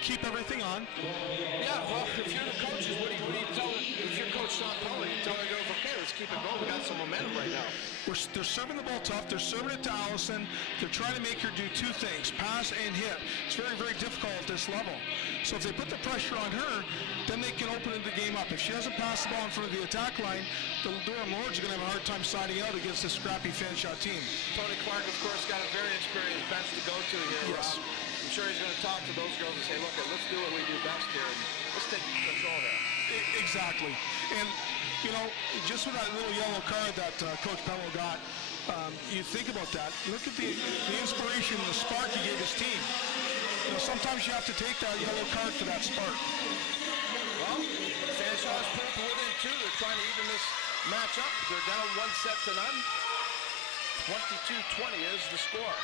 Keep everything on. Yeah, well, if you're the coaches, what do you tell them? If you're Coach Sean Powell, you tell the girls, okay, let's keep it going. We got some momentum right now. They're serving the ball tough. They're serving it to Allison. They're trying to make her do 2 things, pass and hit. It's very, very difficult at this level. So if they put the pressure on her, then they can open the game up. If she doesn't pass the ball in front of the attack line, the Durham Lords are going to have a hard time siding out against this scrappy Fanshawe team. Tony Clark, of course, got a very experienced bench to go to here. Yes. I'm sure he's going to talk to those girls and say, look, let's do what we do best here, and let's take control here. Exactly. And, just with that little yellow card that Coach Pello got, you think about that. Look at the inspiration and the spark he gave his team. Sometimes you have to take that yellow card for that spark. Well, Fanshaw's pulled to within 2. They're trying to even this match up. They're down 1 set to none. 22-20 is the score.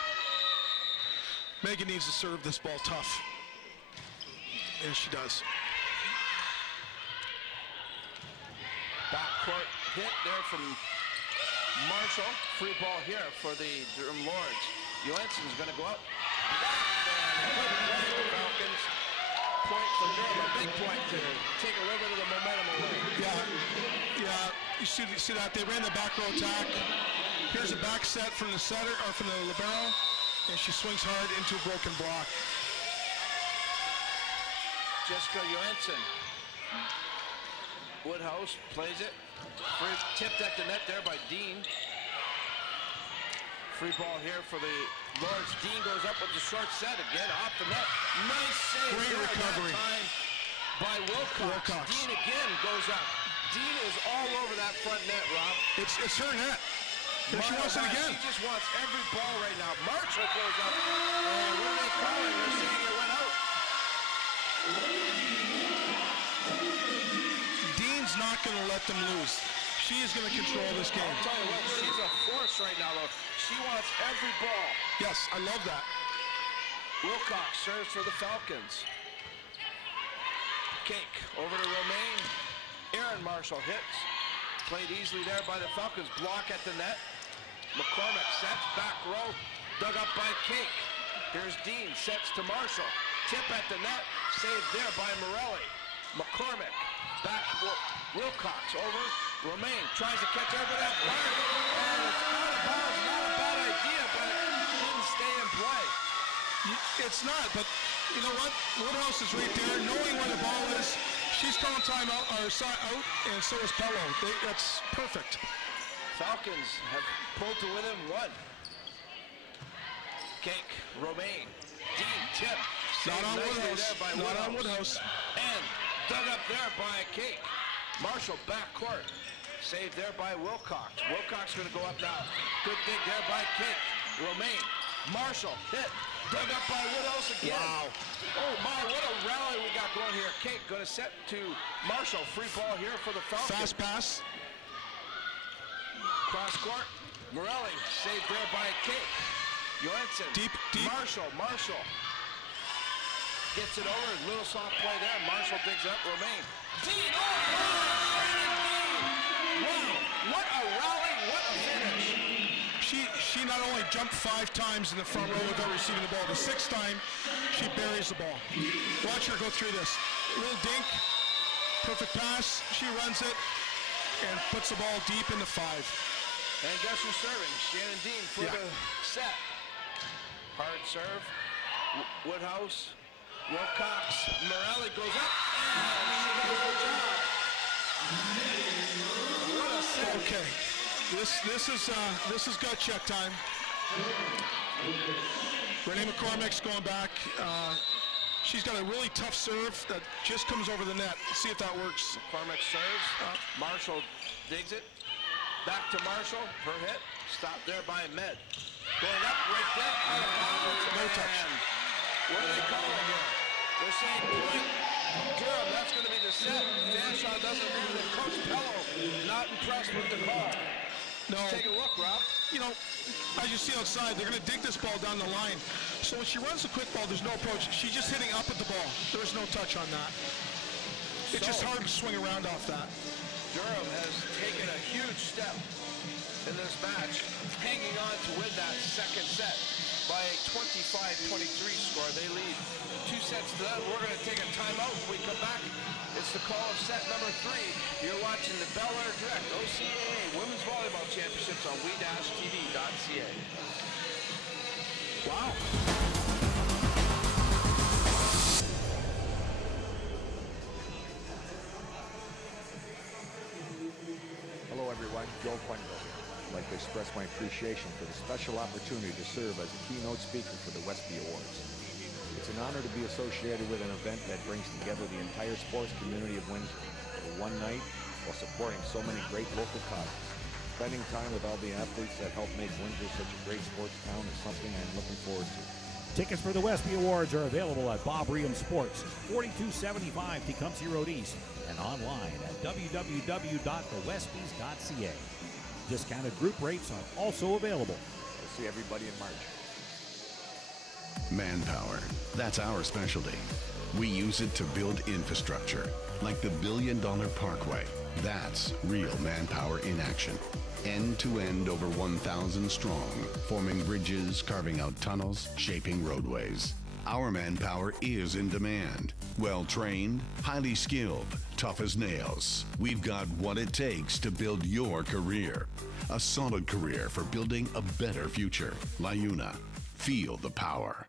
Megan needs to serve this ball tough. And she does. Backcourt hit there from Marshall. Free ball here for the Durham Lords. Johansson's going to go up. Falcons. Point for Durham, a big point to take a little bit of the momentum away. Yeah. You see that? They ran the back row attack. Here's a back set from the setter, or from the libero. And she swings hard into a broken block. Jessica Johansson. Woodhouse plays it. Tipped at the net there by Dean. Free ball here for the Lords. Dean goes up with the short set again off the net. Nice save. Great recovery. That time by Wilcox. Dean again goes up. Dean is all over that front net, Rob. It's her net. Here she wants it again. She just wants every ball right now. Marshall goes up. And what are they calling? They're saying it went out. Dean's not going to let them lose. She is going to control this game. I'll tell you what, she's a force right now, though. She wants every ball. Yes, I love that. Wilcox serves for the Falcons. Cake over to Romaine. Aaron Marshall hits. Played easily there by the Falcons. Block at the net. McCormick sets back row. Dug up by Cake. Here's Dean. Sets to Marshall. Tip at the net. Saved there by Morelli. McCormick. Back Wilcox over. Romaine tries to catch everybody up. And it's out of bounds. Not a bad idea, but it didn't stay in play. It's not, but you know what? Woodhouse is right there, knowing where the ball is. She's calling time out, or out, and so is Pello. That's perfect. Falcons have pulled to within 1. Cake, Romaine, Dean, Tim. Not on Woodhouse. Not on Woodhouse. And dug up there by Cake. Marshall back court. Saved there by Wilcox. Wilcox going to go up now. Good dig there by Cake. Romaine. Marshall hit. Dug up by Woodhouse again. Wow. Oh my, what a rally we got going here. Cake going to set to Marshall. Free ball here for the Falcons. Fast pass. Cross court. Morelli saved there by Cake. Johansson. Deep. Marshall. Gets it over. Little soft play there. Marshall digs up. Romaine. Dean. Oh, Dean. Wow. What a rally. What a finish. She not only jumped 5 times in the front row without receiving the ball, the 6th time she buries the ball. Watch her go through this. Little dink, perfect pass. She runs it and puts the ball deep into 5. And guess who's serving? Shannon Dean for the set. Hard serve. Woodhouse. Wilcox. Morelli goes up. And she does the job. What a set. Okay. This is gut check time. Renee McCormick's going back. She's got a really tough serve that just comes over the net. See if that works. McCormick serves. Marshall digs it. Back to Marshall. Her hit. Stop there by Med. Going up right there. Out of bounds. No touch. What do they call it here? They're saying point. Durham, that's going to be the set. Fanshawe doesn't agree with it. Coach Pello not impressed with the call. No. Let's take a look, Rob. You know, as you see outside, they're going to dig this ball down the line. So when she runs the quick ball, there's no approach. She's just hitting up at the ball. There's no touch on that. It's just hard to swing around off that. Durham has taken a huge step in this match, hanging on to win that second set by a 25-23 score. They lead 2 sets to none. We're going to take a timeout. When we come back, it's the call of set number 3. You're watching the belairdirect OCAA Women's Volleyball Championships on we-tv.ca. Wow. Hello everyone, Joe Quenville here. I'd like to express my appreciation for the special opportunity to serve as a keynote speaker for the Westby Awards. It's an honor to be associated with an event that brings together the entire sports community of Windsor for one night while supporting so many great local causes. Spending time with all the athletes that help make Windsor such a great sports town is something I'm looking forward to. Tickets for the Westby Awards are available at Bob Reham Sports, 4275 Tecumseh Road East, and online at www.thewestbys.ca. Discounted group rates are also available. We'll see everybody in March. Manpower, that's our specialty. We use it to build infrastructure, like the $1 billion Parkway. That's real manpower in action. End to end, over 1,000 strong, forming bridges, carving out tunnels, shaping roadways. Our manpower is in demand. Well-trained, highly skilled, tough as nails. We've got what it takes to build your career. A solid career for building a better future. LiUNA. Feel the power.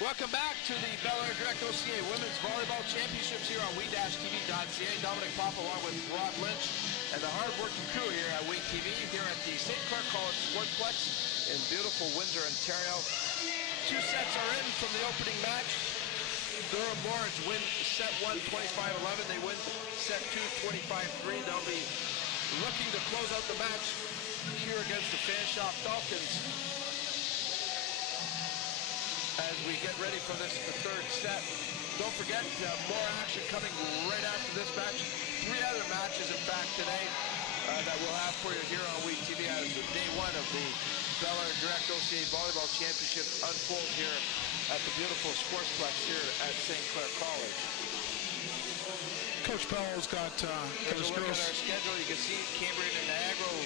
Welcome back to the belairdirect OCA Women's Volleyball Championships here on we-tv.ca. Dominic Pop along with Rob Lynch and the hard-working crew here at WeTV here at the St. Clair College Sportsplex in beautiful Windsor, Ontario. 2 sets are in from the opening match. Durham Lawrence win set 1 25-11. They win set 2 25-3. They'll be looking to close out the match here against the Fanshawe Falcons as we get ready for this, the 3rd set. Don't forget, more action coming right after this match. 3 other matches, in fact, today that we'll have for you here on WeTV as day 1 of the belairdirect OCA Volleyball Championship unfold here at the beautiful Sportsplex here at St. Clair College. Coach Pello's got Here's a look at our schedule. You can see Cambridge and Niagara will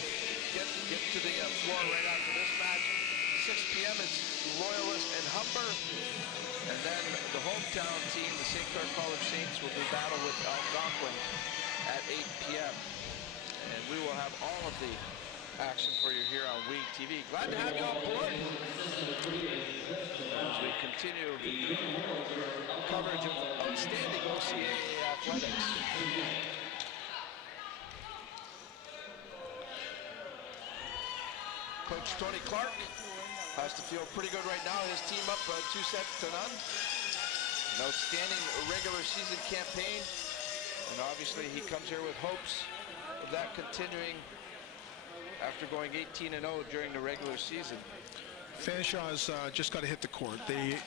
get to the floor right after this match. 6 p.m. is Loyalist and Humber. And then the hometown team, the St. Clair College Saints, will do battle with Algonquin at 8 p.m. And we will have all of the action for you here on WeTV. Glad to have you on board as we continue coverage of outstanding OCAA athletics. Coach Tony Clark has to feel pretty good right now. His team up 2 sets to none. An outstanding regular season campaign. And obviously he comes here with hopes of that continuing after going 18-0 during the regular season. Fanshaw's just got to hit the court. They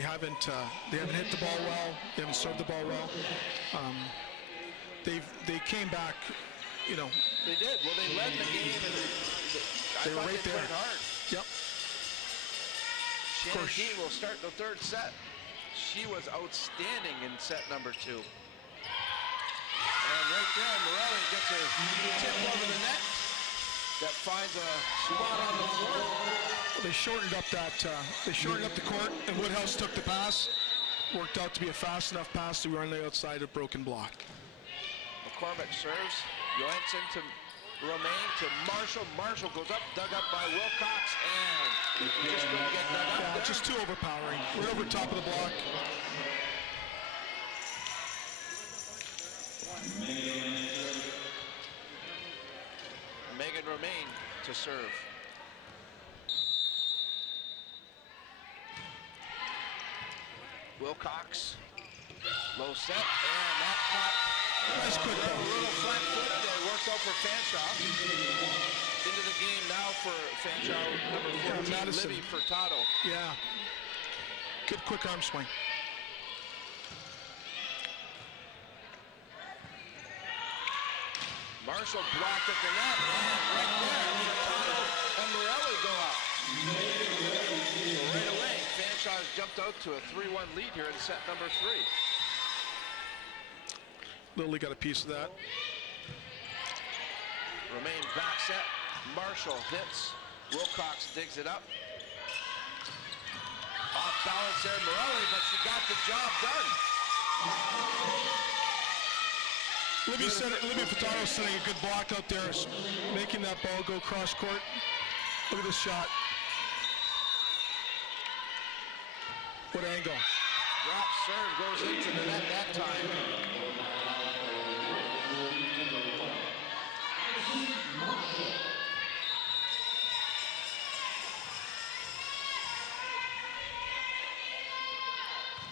haven't hit the ball well. They haven't served the ball well. They came back, you know. They did. Well, they led the game, and they were right there. Hard. Yep. Shannon Dean will start the 3rd set. She was outstanding in set number 2. And right there, Morelli gets a tip over the net that finds a spot on the floor. Well, they shortened up the court, and Woodhouse took the pass. Worked out to be a fast enough pass to run the outside of broken block. McCormick serves. Johansson to Romaine to Marshall. Marshall goes up, dug up by Wilcox, and just couldn't get dug up there. Just too overpowering. Right over top of the block. Megan Romaine to serve. Wilcox, low set, and that caught Nice quick A ball. little flat-footed. It worked out for Fanshawe. Into the game now for Fanshawe, number 14, Madison. Libby Furtado. Yeah. Good quick arm swing. Marshall blocked at the net, and right there, Furtado and Morelli go out. So right away, Fanshawe has jumped out to a 3-1 lead here in set number 3. Lily got a piece of that. Remain back set. Marshall hits. Wilcox digs it up. Off balance there, Morelli, but she got the job done. Libby Furtado setting a good block out there, making that ball go cross court. Look at this shot. What angle? Drop serve goes into the net that time.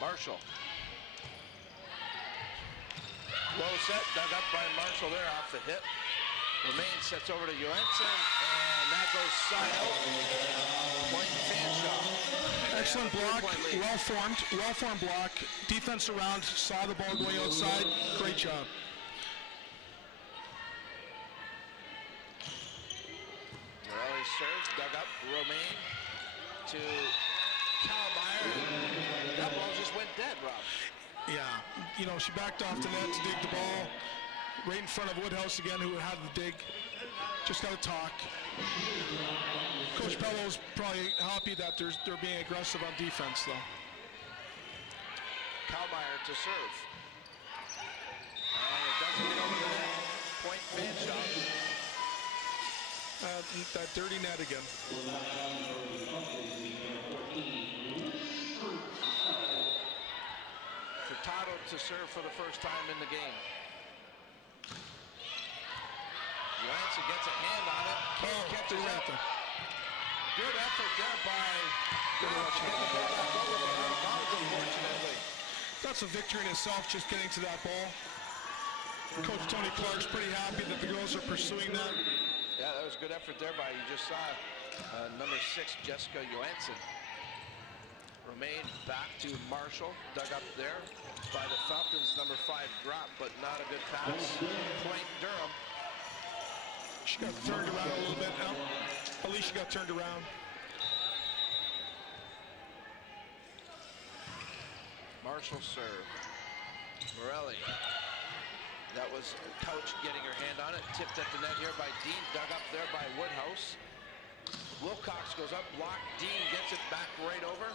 Marshall. Low set, dug up by Marshall there off the hit. Romain sets over to Johansson, and that goes side out. Point Fanshawe. Excellent block, well-formed block. Defense around, saw the ball going outside. Great job. Morelli serves, dug up. Romain to Kalmeyer. That ball just went dead, Rob. Yeah, you know, she backed off the net to dig the ball. Right in front of Woodhouse again, who had the dig. Just got to talk. Coach Bellows probably happy that they're being aggressive on defense, though. Kalmeyer to serve. And it doesn't get over the net. Point Fanshawe. That dirty net again. Furtado to serve for the first time in the game. Johansson gets a hand on it. Can't catch it up. Good effort there by Durham to get the ball back over, but no foul, unfortunately. That's a victory in itself, just getting to that ball. Coach Tony Clark's pretty happy that the girls are pursuing that. Yeah, that was good effort there by, you just saw number 6, Jessica Johansson. Romain back to Marshall, dug up there by the Falcons. Number 5 drop, but not a good pass. Point Durham. She got turned around a little bit now. Alicia got turned around. Marshall serve. Morelli. That was Couch getting her hand on it. Tipped at the net here by Dean. Dug up there by Woodhouse. Wilcox goes up, blocked. Dean gets it back right over.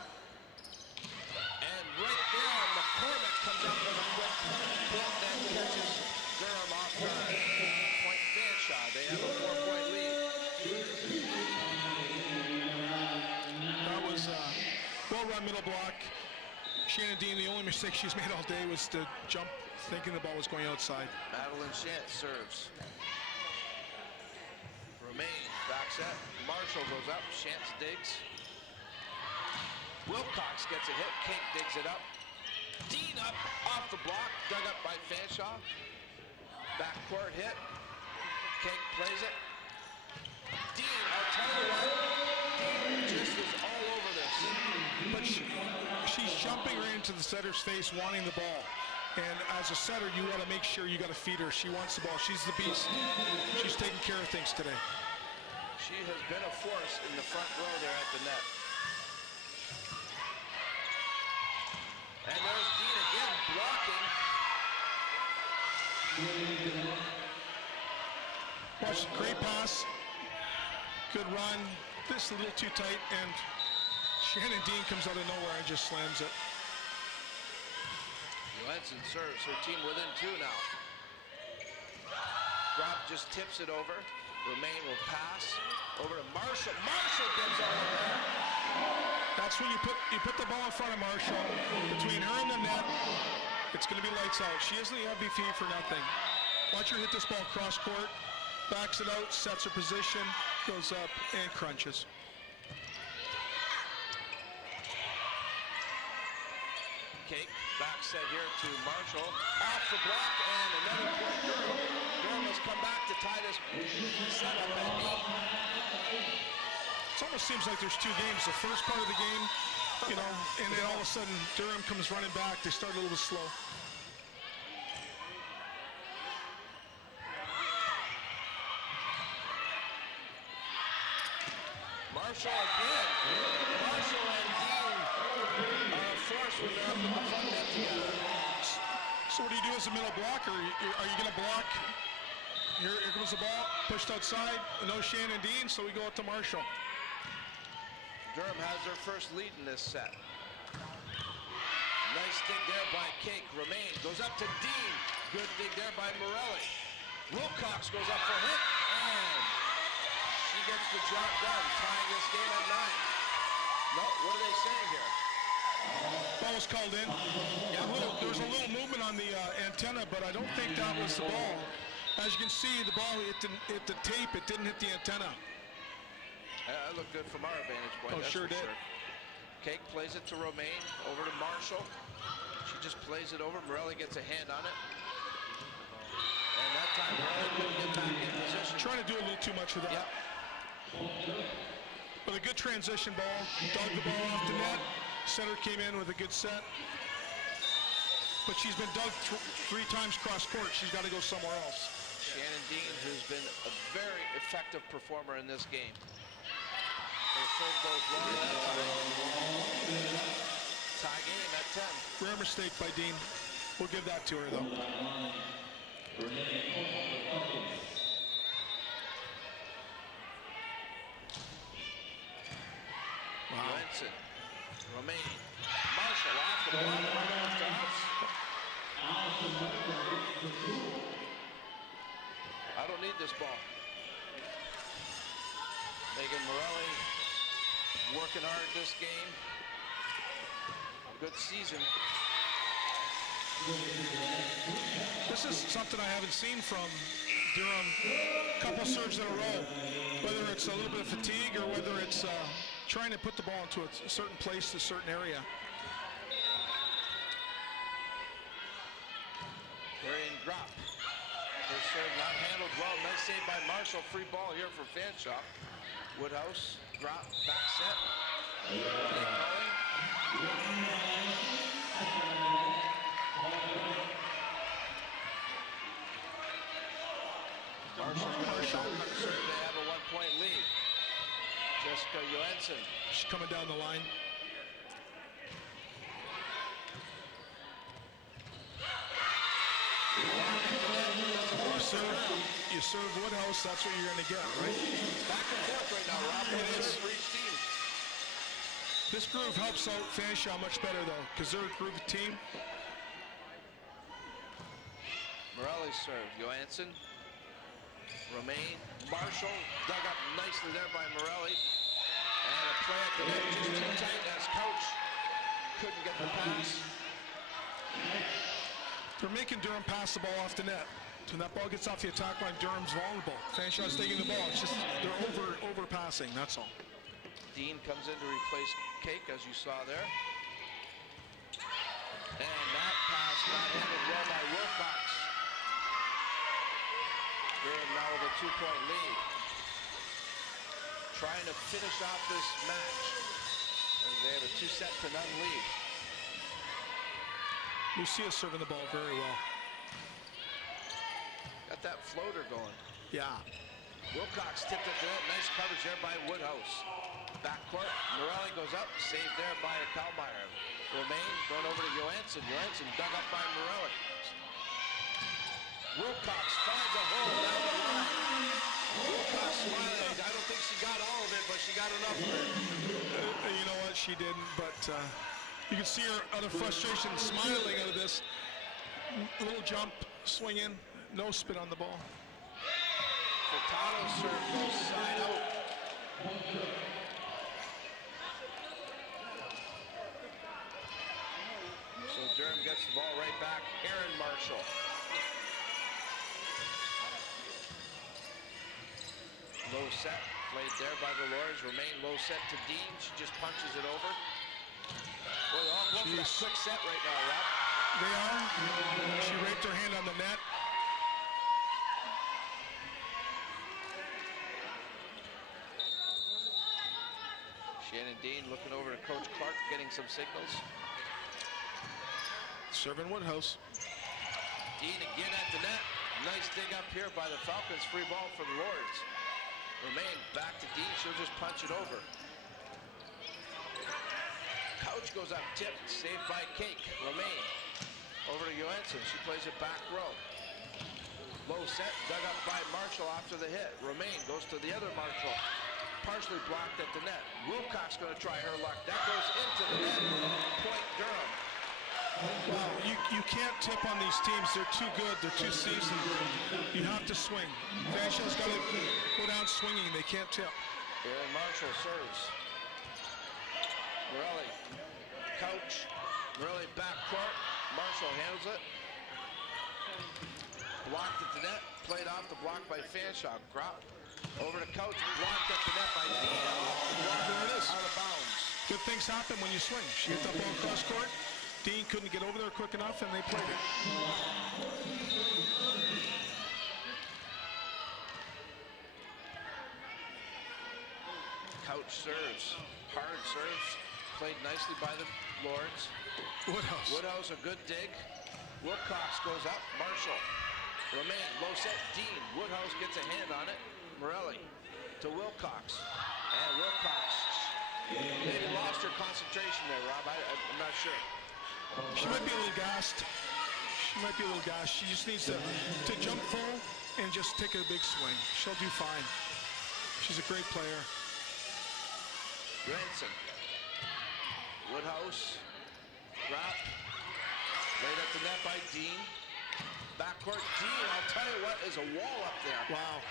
And right there, McCormick comes up with a quick hit that catches Durham off guard. Point Fanshawe. They have a 4-point lead. That was a well-run middle block. Shannon Dean, the only mistake she's made all day was to jump thinking the ball was going outside. Madeline Shantz serves. Romain back set. Marshall goes up. Shantz digs. Wilcox gets a hit. Kink digs it up. Dean up off the block. Dug up by Fanshawe. Backcourt hit. Kink plays it. Dean, I'll tell you what. Dean just is all over this. But she's jumping right into the setter's face, wanting the ball. And as a setter, you got to make sure you got to feed her. She wants the ball. She's the beast. She's taking care of things today. She has been a force in the front row there at the net. And there's Dean again blocking. Watch, great pass. Good run. This is a little too tight, and Shannon Dean comes out of nowhere and just slams it. Johansson serves, her team within 2 now. Drop just tips it over. Romain will pass over to Marshall. Marshall gets all of there. That's when you put the ball in front of Marshall. Between her and the net, it's going to be lights out. She isn't the MVP for nothing. Watch her hit this ball cross court, backs it out, sets her position, goes up, and crunches. Cake. Back set here to Marshall. Off the block and another point. Durham has come back to tie this set up at 8. It almost seems like there's two games. The first part of the game, you know, and then all of a sudden Durham comes running back. They start a little bit slow. Marshall again. Marshall and Dean are a force when they're up at the front net together. So what do you do as a middle blocker? Are you going to block? Here comes the ball, pushed outside. No Shannon Dean, so we go out to Marshall. Durham has their first lead in this set. Nice dig there by Cake. Romaine goes up to Dean. Good dig there by Morelli. Wilcox goes up for hit, and she gets the job done, tying this game at 9. No, what are they saying here? Ball was called in. Yeah, there was a little movement on the antenna, but I don't think that was the ball. As you can see, the ball hit the tape. It didn't hit the antenna. That looked good from our vantage point. Oh, sure did. Cake plays it to Romaine, over to Marshall. She just plays it over. Morelli gets a hand on it. And that time, Morelli couldn't get back in position. Trying to do a little too much with that. Yep. But a good transition ball. Dug the ball off the net. Center came in with a good set. But she's been dug 3 times cross court. She's got to go somewhere else. Shannon Dean, who's been a very effective performer in this game. Her serve goes long. Tie game at 10. Rare mistake by Dean. We'll give that to her, though. Wow. Wenson, Romaine, Marshall off the block. I don't need this ball. Megan Morelli working hard this game. Good season. This is something I haven't seen from Durham. A couple serves in a row. Whether it's a little bit of fatigue or whether it's trying to put the ball into a certain place, a certain area. Carrying drop. First serve not handled well. Nice save by Marshall. Free ball here for Fanshawe. Woodhouse, drop, back set. Marshall serve. They have a 1-point lead. Jessica Johansson. She's coming down the line. You serve Woodhouse, that's what you're going to get, right? Back and forth right now, Rob. It is for each team. This groove helps out Fanshawe much better, though, because they're a groove team. Morelli serve. Johansson. Romaine. Marshall dug up nicely there by Morelli. And a play at the net just too tight as Couch couldn't get the pass. They're making Durham pass the ball off the net. When that ball gets off the attack line, Durham's vulnerable. Fanshawe's taking the ball. It's just they're overpassing, that's all. Dean comes in to replace Cake, as you saw there. And that pass not handled well by Wilcox. Durham now with a 2-point lead. Trying to finish off this match. And they have a 2-0 lead. Lucia serving the ball very well. Got that floater going. Yeah. Wilcox tipped it to it. Nice coverage there by Woodhouse. Backcourt. Morelli goes up. Saved there by Kalmeyer. Romaine going over to Johansson. Johansson dug up by Morelli. Wilcox finds a hole down the line. Wilcox smiling. I don't think she got all of it, but she got enough of it. You know what? She didn't, but you can see her out of frustration smiling out of this. Little jump, swing in. No spin on the ball. Furtado serve goes side out. So Durham gets the ball right back. Aaron Marshall. Low set, played there by the Lords. Romaine low set to Dean. She just punches it over. Boy, they're all going for that quick set right now, Rob. They are. She raped her hand on the net. Shannon Dean looking over to Coach Clark, getting some signals. Serving Woodhouse. Dean again at the net. Nice dig up here by the Falcons. Free ball for the Lords. Romain back to Dean. She'll just punch it over. Couch goes up, tipped, saved by Cake. Romain over to Johansson. She plays it back row. Low set, dug up by Marshall after the hit. Romain goes to the other Marshall. Partially blocked at the net. Wilcox going to try her luck. That goes into the net. Point Durham. Well, you can't tip on these teams. They're too good. They're too seasoned. You have to swing. Fanshawe's got to go down swinging. They can't tip. Aaron Marshall serves. Morelli. Couch. Morelli back court. Marshall handles it. Blocked at the net. Played off the block by Fanshawe. Grop. Over to Couch. Blocked at the net by Dean. There it is. Out of bounds. Good things happen when you swing. She hit the ball cross court. Dean couldn't get over there quick enough, and they played it. Couch serves. Hard serves. Played nicely by the Lords. Woodhouse. Woodhouse, a good dig. Wilcox goes up. Marshall. Romain, low set. Dean. Woodhouse gets a hand on it. Morelli to Wilcox. And Wilcox maybe lost her concentration there, Rob. I'm not sure. She might be a little gassed. She just needs to jump full and just take a big swing. She'll do fine. She's a great player. Ranson. Woodhouse. Grop. Laid at the net by Dean. Backcourt Dean. I'll tell you what, is a wall up there. Wow.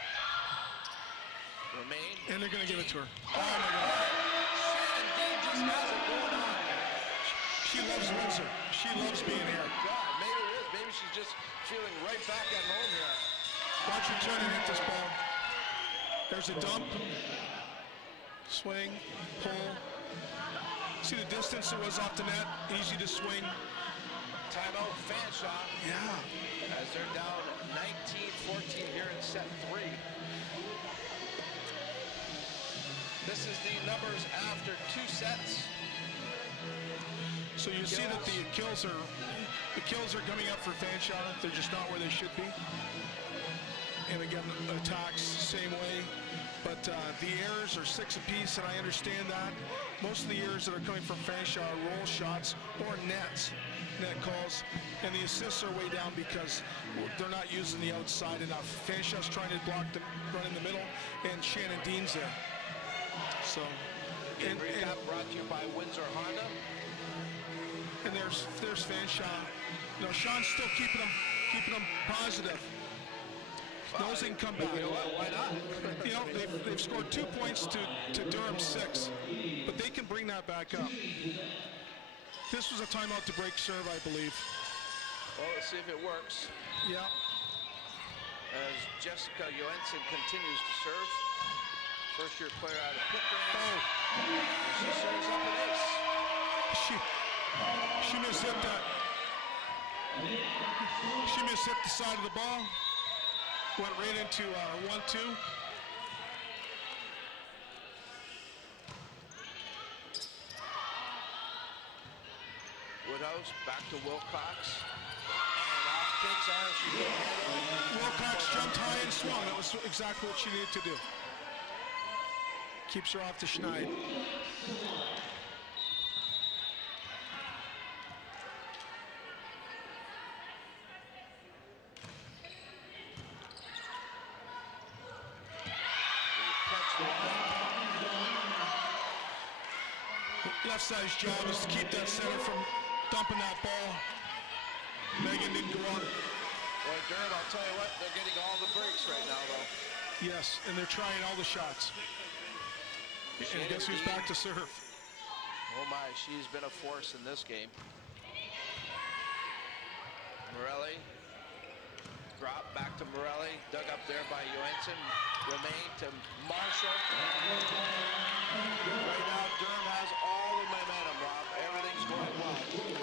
Romain. And they're going to give it to her. Oh my God. Shannon Dean just has it going on. She loves Windsor. She loves being here. God, maybe it is. Maybe she's just feeling right back at home here. Watch her turn and hit this ball. There's a dump. Swing. Pull. See the distance it was off the net. Easy to swing. Timeout, Fanshawe. Yeah. As they're down 19-14 here in set 3. This is the numbers after 2 sets. So you see that the kills are coming up for Fanshawe. They're just not where they should be. And again, attacks same way. But the errors are 6 apiece, and I understand that. Most of the errors that are coming from Fanshawe are roll shots or net calls, and the assists are way down because they're not using the outside enough. Fanshawe's trying to block the run in the middle, and Shannon Dean's there. So, and recap brought to you by Windsor Honda. And there's Fanshawe. You know, Sean's still keeping them positive. Knows they can come back. You know what? Why not? You know, they've scored 2 points to Durham 6, but they can bring that back up. This was a timeout to break serve, I believe. Well, let's see if it works. Yeah. As Jessica Johansson continues to serve. First-year player out of Pickering. Oh. And she serves up an ace. She mishit that. She mishit the side of the ball. Went right into 1-2. Woodhouse back to Wilcox. And off Kate's arm. She's going to handle it. Wilcox jumped high and swung. That was exactly what she needed to do. Keeps her off to Schneid. Left side's job is to keep that center from dumping that ball. Megan didn't go on. Boy, Durham, I'll tell you what, they're getting all the breaks right now, though. Yes, and they're trying all the shots. And guess who's back to serve? Oh my, she's been a force in this game. Morelli. Drop back to Morelli. Dug up there by Johansson. Romain to Marshall. Right now, Durham has all the momentum, Rob. Everything's going well.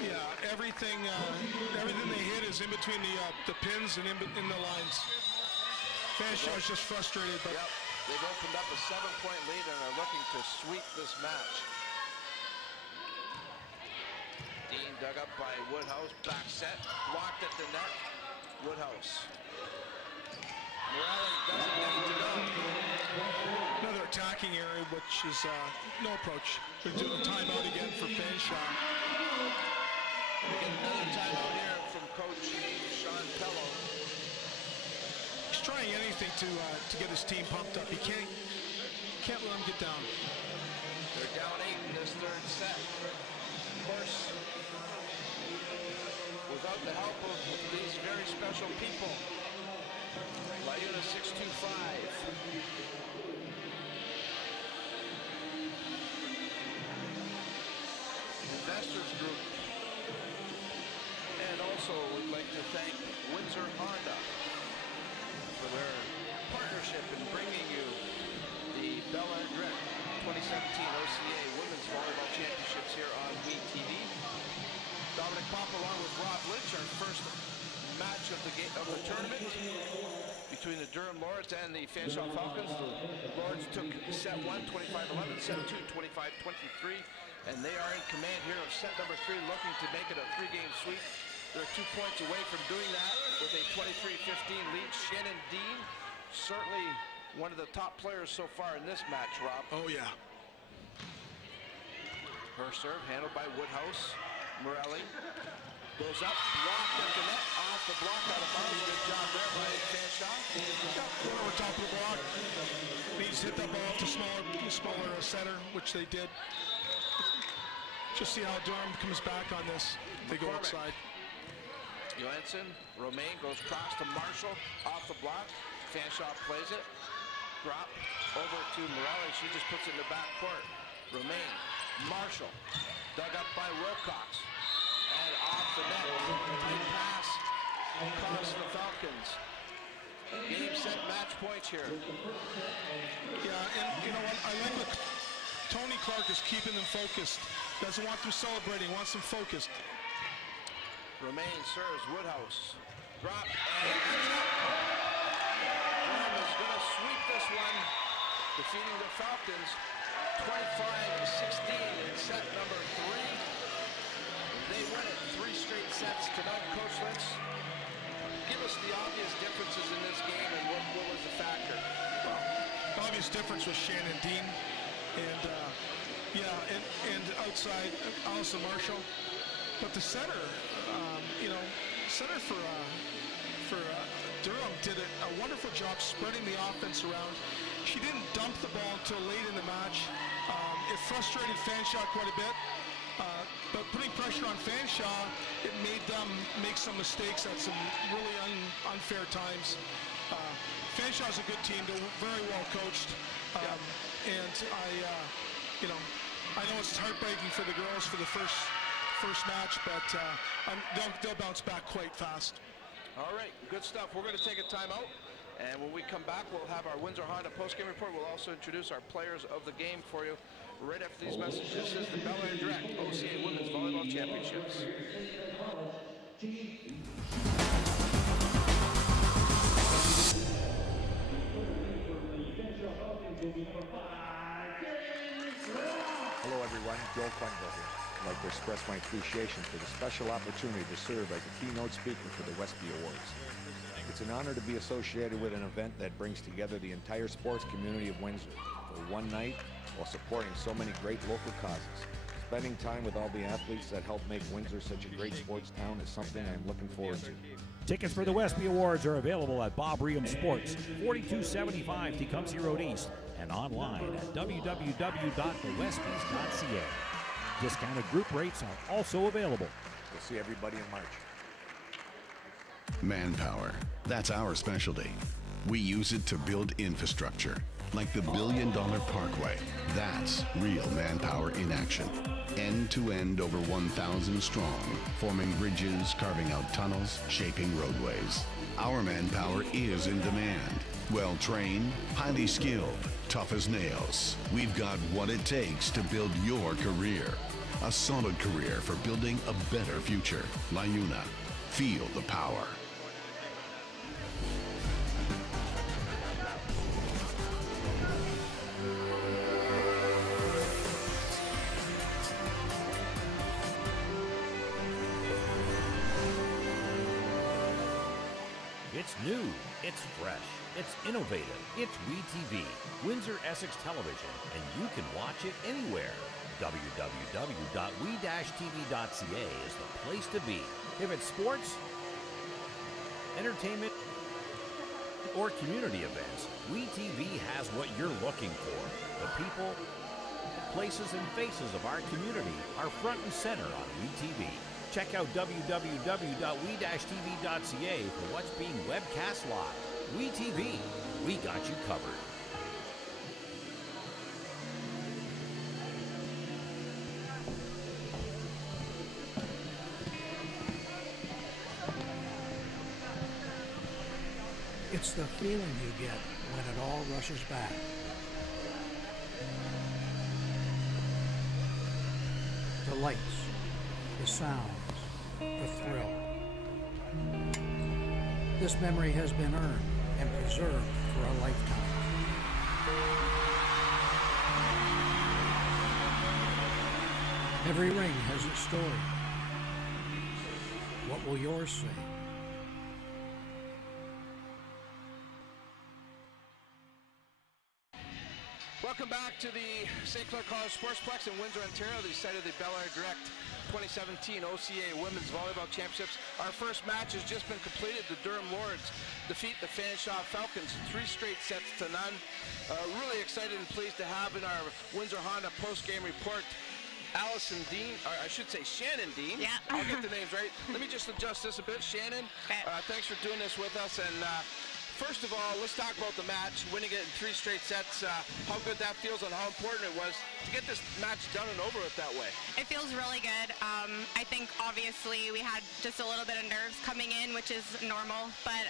Yeah, everything they hit is in between the pins and in the lines. Fanshaw's just frustrated, but yep, they've opened up a 7-point lead and are looking to sweep this match. Dean dug up by Woodhouse, back set, blocked at the net. Woodhouse. Morelli doesn't get it to go. Another attacking area, which is no approach. We're doing a timeout again for Fanshawe. We get another timeout here from Coach Sean Pello. He's trying anything to get his team pumped up. He can't let him get down. They're down 8 in this third set. Of course, without the help of these very special people, Liuna 625. Investors Group. And also we'd like to thank Windsor Honda for their partnership in bringing you the belairdirect 2017 OCAA Women's Volleyball Championships here on WeTV. Dominic Pop along with Rob Lynch, our first match of the tournament between the Durham Lords and the Fanshawe Falcons. The Lords took set 1, 25-11, set 2, 25-23, and they are in command here of set number 3, looking to make it a 3-game sweep. They're 2 points away from doing that with a 23-15 lead. Shannon Dean, certainly one of the top players so far in this match, Rob. Oh, yeah. Her serve handled by Woodhouse. Morelli goes up, blocked at the net, off the block, out of bounds. Good job there by Fanshawe. Going over top of the block. Needs to hit that ball off the smaller center, which they did. Just see how Durham comes back on this. They go outside. Johansson, Romain goes across to Marshall, off the block. Fanshawe plays it. Drop over to Morelli. She just puts it in the back court. Romain, Marshall, dug up by Wilcox. And off the net. Tight pass across the Falcons. Game, set, match points here. Yeah, and you know what? I like what Tony Clark is keeping them focused. Doesn't want them celebrating, wants them focused. Romain serves Woodhouse. Drop and Durham is going to sweep this one, defeating the Falcons 25-16 in set number 3. They win it 3 straight sets tonight. Coach Lynch, give us the obvious differences in this game and what was the factor? Well, the obvious difference was Shannon Dean and and outside Allison Marshall. But the center, center for Durham did a wonderful job spreading the offense around. She didn't dump the ball until late in the match. It frustrated Fanshawe quite a bit. But putting pressure on Fanshawe, it made them make some mistakes at some really unfair times. Fanshaw's a good team. They're very well coached. And I know it's heartbreaking for the girls for the first match, but they'll bounce back quite fast. All right, good stuff. We're going to take a timeout, and when we come back, we'll have our Windsor Honda postgame report. We'll also introduce our players of the game for you right after these messages. This is the belairdirect OCAA Women's Volleyball Championships. Hello everyone, Joe Quenville here. I'd like to express my appreciation for the special opportunity to serve as a keynote speaker for the Westby Awards. It's an honor to be associated with an event that brings together the entire sports community of Windsor for one night while supporting so many great local causes. Spending time with all the athletes that help make Windsor such a great sports town is something I'm looking forward to. Tickets for the Westby Awards are available at Bob Ream Sports, 4275 Tecumseh Road East, and online at www.thewestbys.ca. Discounted group rates are also available. We'll see everybody in March. Manpower. That's our specialty. We use it to build infrastructure, like the $1 billion Parkway. That's real manpower in action. End to end, over 1,000 strong, forming bridges, carving out tunnels, shaping roadways. Our manpower is in demand. Well trained, highly skilled, tough as nails. We've got what it takes to build your career. A solid career for building a better future. Liuna. Feel the power. It's new, it's fresh, it's innovative, it's WeTV, Windsor Essex Television, and you can watch it anywhere. www.we-tv.ca is the place to be. If it's sports, entertainment, or community events, WeTV has what you're looking for. The people, places, and faces of our community are front and center on WeTV. Check out www.we-tv.ca for what's being webcast live. WeTV, we got you covered. It's the feeling you get when it all rushes back. The lights, the sounds, the thrill. This memory has been earned and preserved for a lifetime. Every ring has its story. What will yours say? Welcome back to the St. Clair College Sportsplex in Windsor, Ontario, the site of the belairdirect 2017 OCAA Women's Volleyball Championships. Our first match has just been completed. The Durham Lords defeat the Fanshawe Falcons 3 straight sets to none. Really excited and pleased to have in our Windsor Honda post-game report Allison Dean, or I should say Shannon Dean. Yeah. I'll get the names right. Let me just adjust this a bit. Shannon, thanks for doing this with us. And first of all, let's talk about the match, winning it in 3 straight sets, how good that feels and how important it was to get this match done and over with that way. It feels really good. I think obviously we had just a little bit of nerves coming in, which is normal, but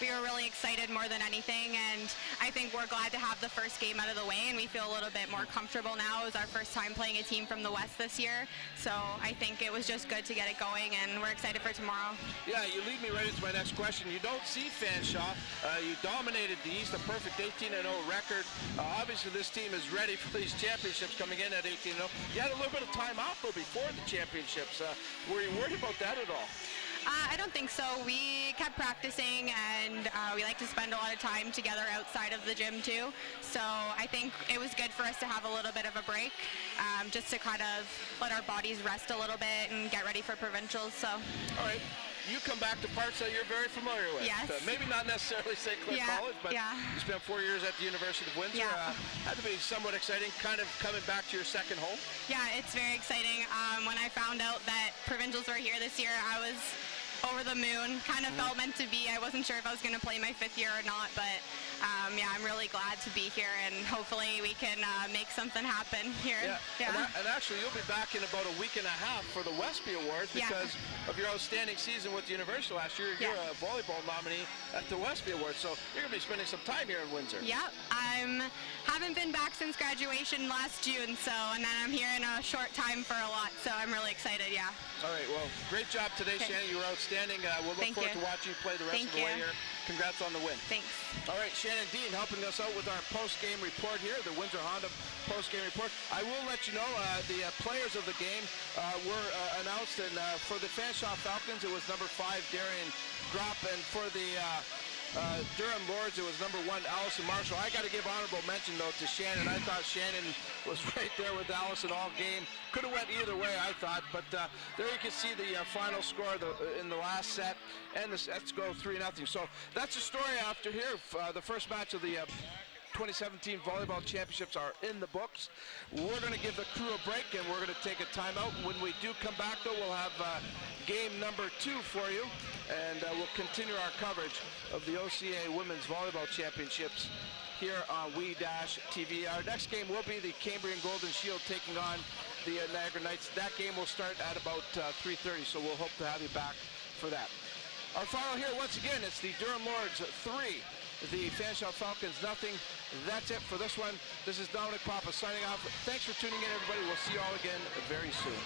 we were really excited more than anything, and I think we're glad to have the first game out of the way, and we feel a little bit more comfortable now. It was our first time playing a team from the West this year, so I think it was just good to get it going, and we're excited for tomorrow. Yeah, you lead me right into my next question. You don't see Fanshawe. You dominated the East, a perfect 18-0 record. Obviously, this team is ready for these championships coming in at 18-0. You had a little bit of time off, though, before the championships. Were you worried about that at all? I don't think so. We kept practicing, and we like to spend a lot of time together outside of the gym too. So I think it was good for us to have a little bit of a break, just to kind of let our bodies rest a little bit and get ready for provincials. So. All right. You come back to parts that you're very familiar with. Yes. Maybe not necessarily St. Clair College, but you spent 4 years at the University of Windsor. Had to be somewhat exciting, kind of coming back to your second home. Yeah, it's very exciting. When I found out that provincials were here this year, I was over the moon. Kind of felt meant to be. I wasn't sure if I was going to play my 5th year or not, but yeah, I'm really glad to be here, and hopefully we can make something happen here. Yeah. And actually, you'll be back in about a week and a half for the Westby Awards because of your outstanding season with the University last year. You're a volleyball nominee at the Westby Awards, so you're going to be spending some time here in Windsor. Yeah, haven't been back since graduation last June, and then I'm here in a short time for a lot, so I'm really excited, All right, well, great job today, Shannon. You were outstanding. We'll look forward to watching you play the rest of the way here. Congrats on the win. Thanks. All right, Shannon Dean helping us out with our post-game report here, the Windsor Honda post-game report. I will let you know the players of the game were announced, and for the Fanshawe Falcons, it was number 5, Darian Gropp, and for the Durham Lords, it was number 1, Allison Marshall. I got to give honorable mention, though, to Shannon. I thought Shannon was right there with Allison all game. Could have went either way, I thought, but there you can see the final score in the last set, and the sets go 3-0. So that's the story after here. The first match of the 2017 Volleyball Championships are in the books. We're going to give the crew a break, and we're going to take a timeout. When we do come back, though, we'll have game number 2 for you, and we'll continue our coverage of the OCAA Women's Volleyball Championships here on We-TV. Our next game will be the Cambrian Golden Shield taking on the Niagara Knights. That game will start at about 3:30, so we'll hope to have you back for that. Our final here, once again, it's the Durham Lords 3, the Fanshawe Falcons nothing. That's it for this one. This is Dominic Papa signing off. Thanks for tuning in, everybody. We'll see you all again very soon.